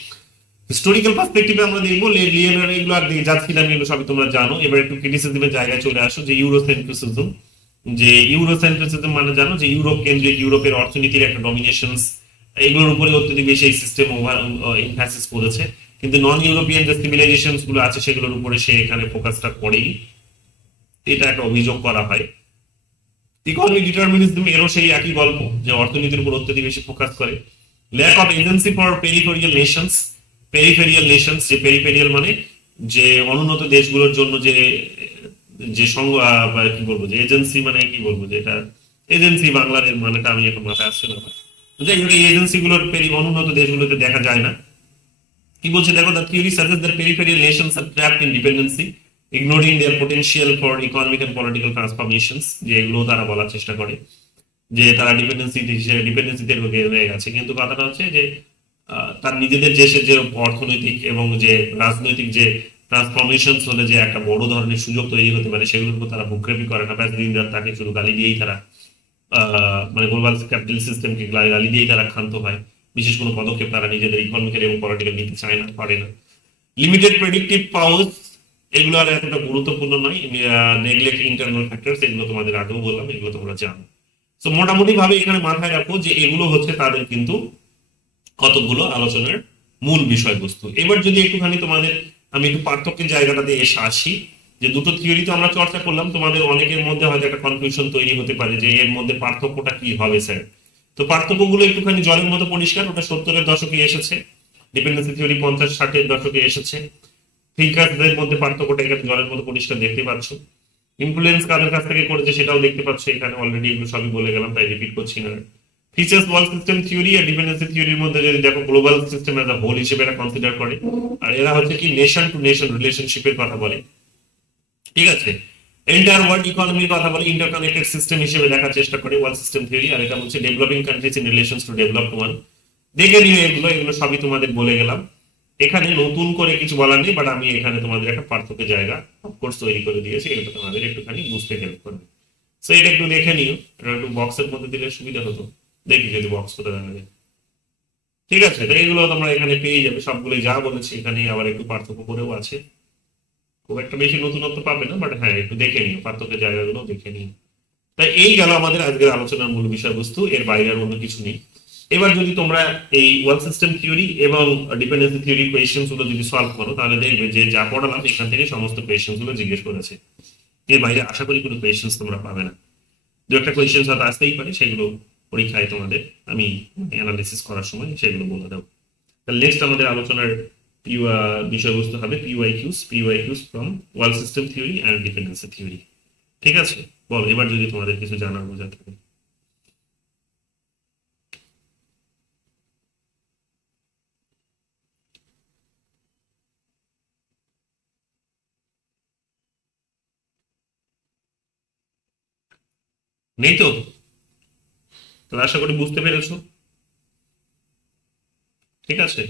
হিস্টোরিক্যাল পার্সপেক্টিভে আমরা দেখবো লিনিয়ার এগুলো আর যাচ্ছিলাম, এগুলো সবই তোমরা জানো। এবার একটু ক্রিটিসিজমের জায়গায় চলে আসো, যে ইউরোসেন্ট্রিসিজম মানে জানো যে ইউরোপ কেন্দ্রিক, ইউরোপের অর্থনীতির একটা ডমিনেশনস, এগুলোর উপরে অত্যধিক বেশি এই সিস্টেম এমফাসিস করেছে। কিন্তু নন ইউরোপিয়ান যে সিভিলাইজেশনস গুলো আছে সেগুলোর উপরে সে এখানে ফোকাসটা করেই, এটা একটা অভিযোগ করা হয়। ইকোনমিক ডিটারমিনিজম এরও সেই একই গল্প, যে অর্থনীতির উপর অত্যধিক বেশি ফোকাস করে। Lack of agency for peripheral nations, যে পেরিফেরিয়াল মানে যে অনুন্নত দেশগুলোর জন্য যে যে কি বলবো, যে এজেন্সি মানে কি বলবো, যে এটা এজেন্সি বাংলার এর মানেটা আমি এখন মাথায় আসছে না। যাই হোক, এই এজেন্সি গুলোর অনুন্নত দেশগুলোতে দেখা যায় না। কি বলছে দেখো, the theory suggest that peripheral nations are trapped in dependency, ignoring their potential for economic and political transformations, যে এগুলো তারা বলার চেষ্টা করে যে তারা ডিপেন্ডেন্সিতে হয়ে গেছে। কিন্তু কথাটা হচ্ছে যে তার নিজেদের দেশের যে অর্থনৈতিক এবং যে রাজনৈতিক যে ট্রান্সফরমেশন হলে যে একটা বড় ধরনের সুযোগ তৈরি হতে পারে সেগুলোর উপর তারা ভূক্ষেপই করে না, ব্যাস দিন রাত তাকে শুধু গালি দিয়েই তারা মানে গ্লোবাল ক্যাপিটাল সিস্টেমকে গালি দিয়েই তারা ক্ষান্ত হয়। বিশেষ কোনো পদক্ষেপ তারা নিজেদের ইকোনমিক্যাল এবং পলিটিক্যাল নিতে চায় না, পারে না। লিমিটেড প্রেডিক্টিভ পাওয়ার এগুলো আর এতটা গুরুত্বপূর্ণ নয়, নেগলেক্ট ইন্টারনাল ফ্যাক্টরস, এগুলো তোমাদের আগেও বললাম, এগুলো তোমরা জানো। তো মোটামুটি ভাবে এখানে মাথায় রাখো যে এগুলো হচ্ছে তাদের কিন্তু কতগুলো আলোচনার মূল বিষয়বস্তু। এবার যদি একটুখানি তোমাদের আমি একটু পার্থক্যের জায়গাটাতে এসে আসি, যে দুটো থিওরি তো আমরা চর্চা করলাম, তোমাদের অনেকের মধ্যে হয়তো একটা কনফিউশন তৈরি হতে পারে যে এর মধ্যে পার্থক্যটা কি হবে স্যার। তো পার্থক্যগুলো একটুখানি জলের মতো পরিষ্কার, ওটা 70-এর দশকে এসেছে, ডিপেন্ডেন্সি থিওরি 50-60-এর দশকে এসেছে। থিঙ্কারদের মধ্যে পার্থক্যটা এখানে জলের মতো পরিষ্কার দেখতে পাচ্ছ। ইনফ্লুয়েন্স কাদের কাছ থেকে করেছে সেটাও দেখতে পাচ্ছ এখানে, অলরেডি এগুলো সবই বলে গেলাম, তাই রিপিট করছি না। ফিচার্স ওয়াল সিস্টেম থিওরি আর ডিপেন্ডেন্সি থিওরির মধ্যে যদি দেখো, global system as a whole হিসেবে এরা কনসিডার করে, আর এরা হচ্ছে কি নেশন টু নেশন রিলেশনশিপের কথা বলে, ঠিক আছে। এন্টায়ার ওয়ার্ল্ড ইকোনমির কথা বলে, ইন্টারকানেক্টেড সিস্টেম হিসেবে দেখার চেষ্টা করে ওয়ার্ল্ড সিস্টেম থিওরি, আর এটা হচ্ছে developing countries in relations to developed one. দেখে নিও এগুলো, এগুলো সবই তোমাদের বলে গেলাম, এখানে নতুন করে কিছু বলার নেই, বাট আমি এখানে তোমাদের একটা পার্থক্য জায়গা অফকোর্স তৈরি করে দিয়েছি, এটা তোমাদের একটুখানি বুঝতে হেল্প করবে। সো এটা একটু দেখে নিও, এটা একটু বক্সের মধ্যে দিলে সুবিধা হতো, দেখি যদি বক্স করে দেখা যায়। ঠিক আছে, তো এইগুলো তোমরা এখানে পেয়ে যাবে, সবগুলো যা বলেছি এখানে আবার একটু পার্থক্য করেও আছে, খুব একটা বেশি নতুনত্ব পাবে না, বাট হ্যাঁ একটু দেখে নিও, পার্থক্যের জায়গাগুলো দেখে নিও। তাই এই গেল আমাদের আজকের আলোচনার মূল বিষয়বস্তু, এর বাইরে আর অন্য কিছু নেই। এবার যদি তোমরা এই ওয়ার্ল্ড সিস্টেম থিওরি এবং ডিপেন্ডেন্সি থিওরি কোয়েশ্চেন্স গুলো যদি সলভ করো, তাহলে দেখবে যে যা পড়ালাম এখান থেকে সমস্ত কোয়েশ্চেন্স গুলো জিজ্ঞেস করেছে, এর বাইরে আশা করি কোনো কোয়েশ্চেন্স তোমরা পাবে না। দু একটা কোয়েশ্চেন্স হয়তো আসতেই পারে, সেগুলো পরীক্ষায় তোমাদের আমি অ্যানালিসিস করার সময় সেগুলো বলে দেবো। তাহলে নেক্সট আমাদের আলোচনার বিষয়বস্তু হবে PYQs from world system theory and dependency theory. ঠিক আছে, বল এবার যদি তোমাদের কিছু জানার বোঝার থাকে। নেই তো? তাহলে আশা করি বুঝতে পেরেছো। ঠিক আছে,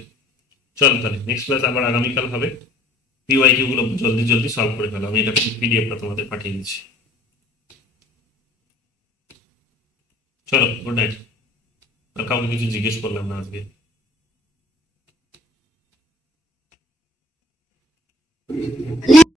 চলো তাহলে নেক্সট ক্লাস আবার আগামীকাল হবে। পিওয়াইকিউ গুলো জলদি জলদি সলভ করে ফেলো, আমি এটা পিডিএফটা তোমাদের পাঠিয়ে দিচ্ছি। চলো, গুড নাইট। আর কাউকে কিছু জিজ্ঞেস করলাম না আজকে।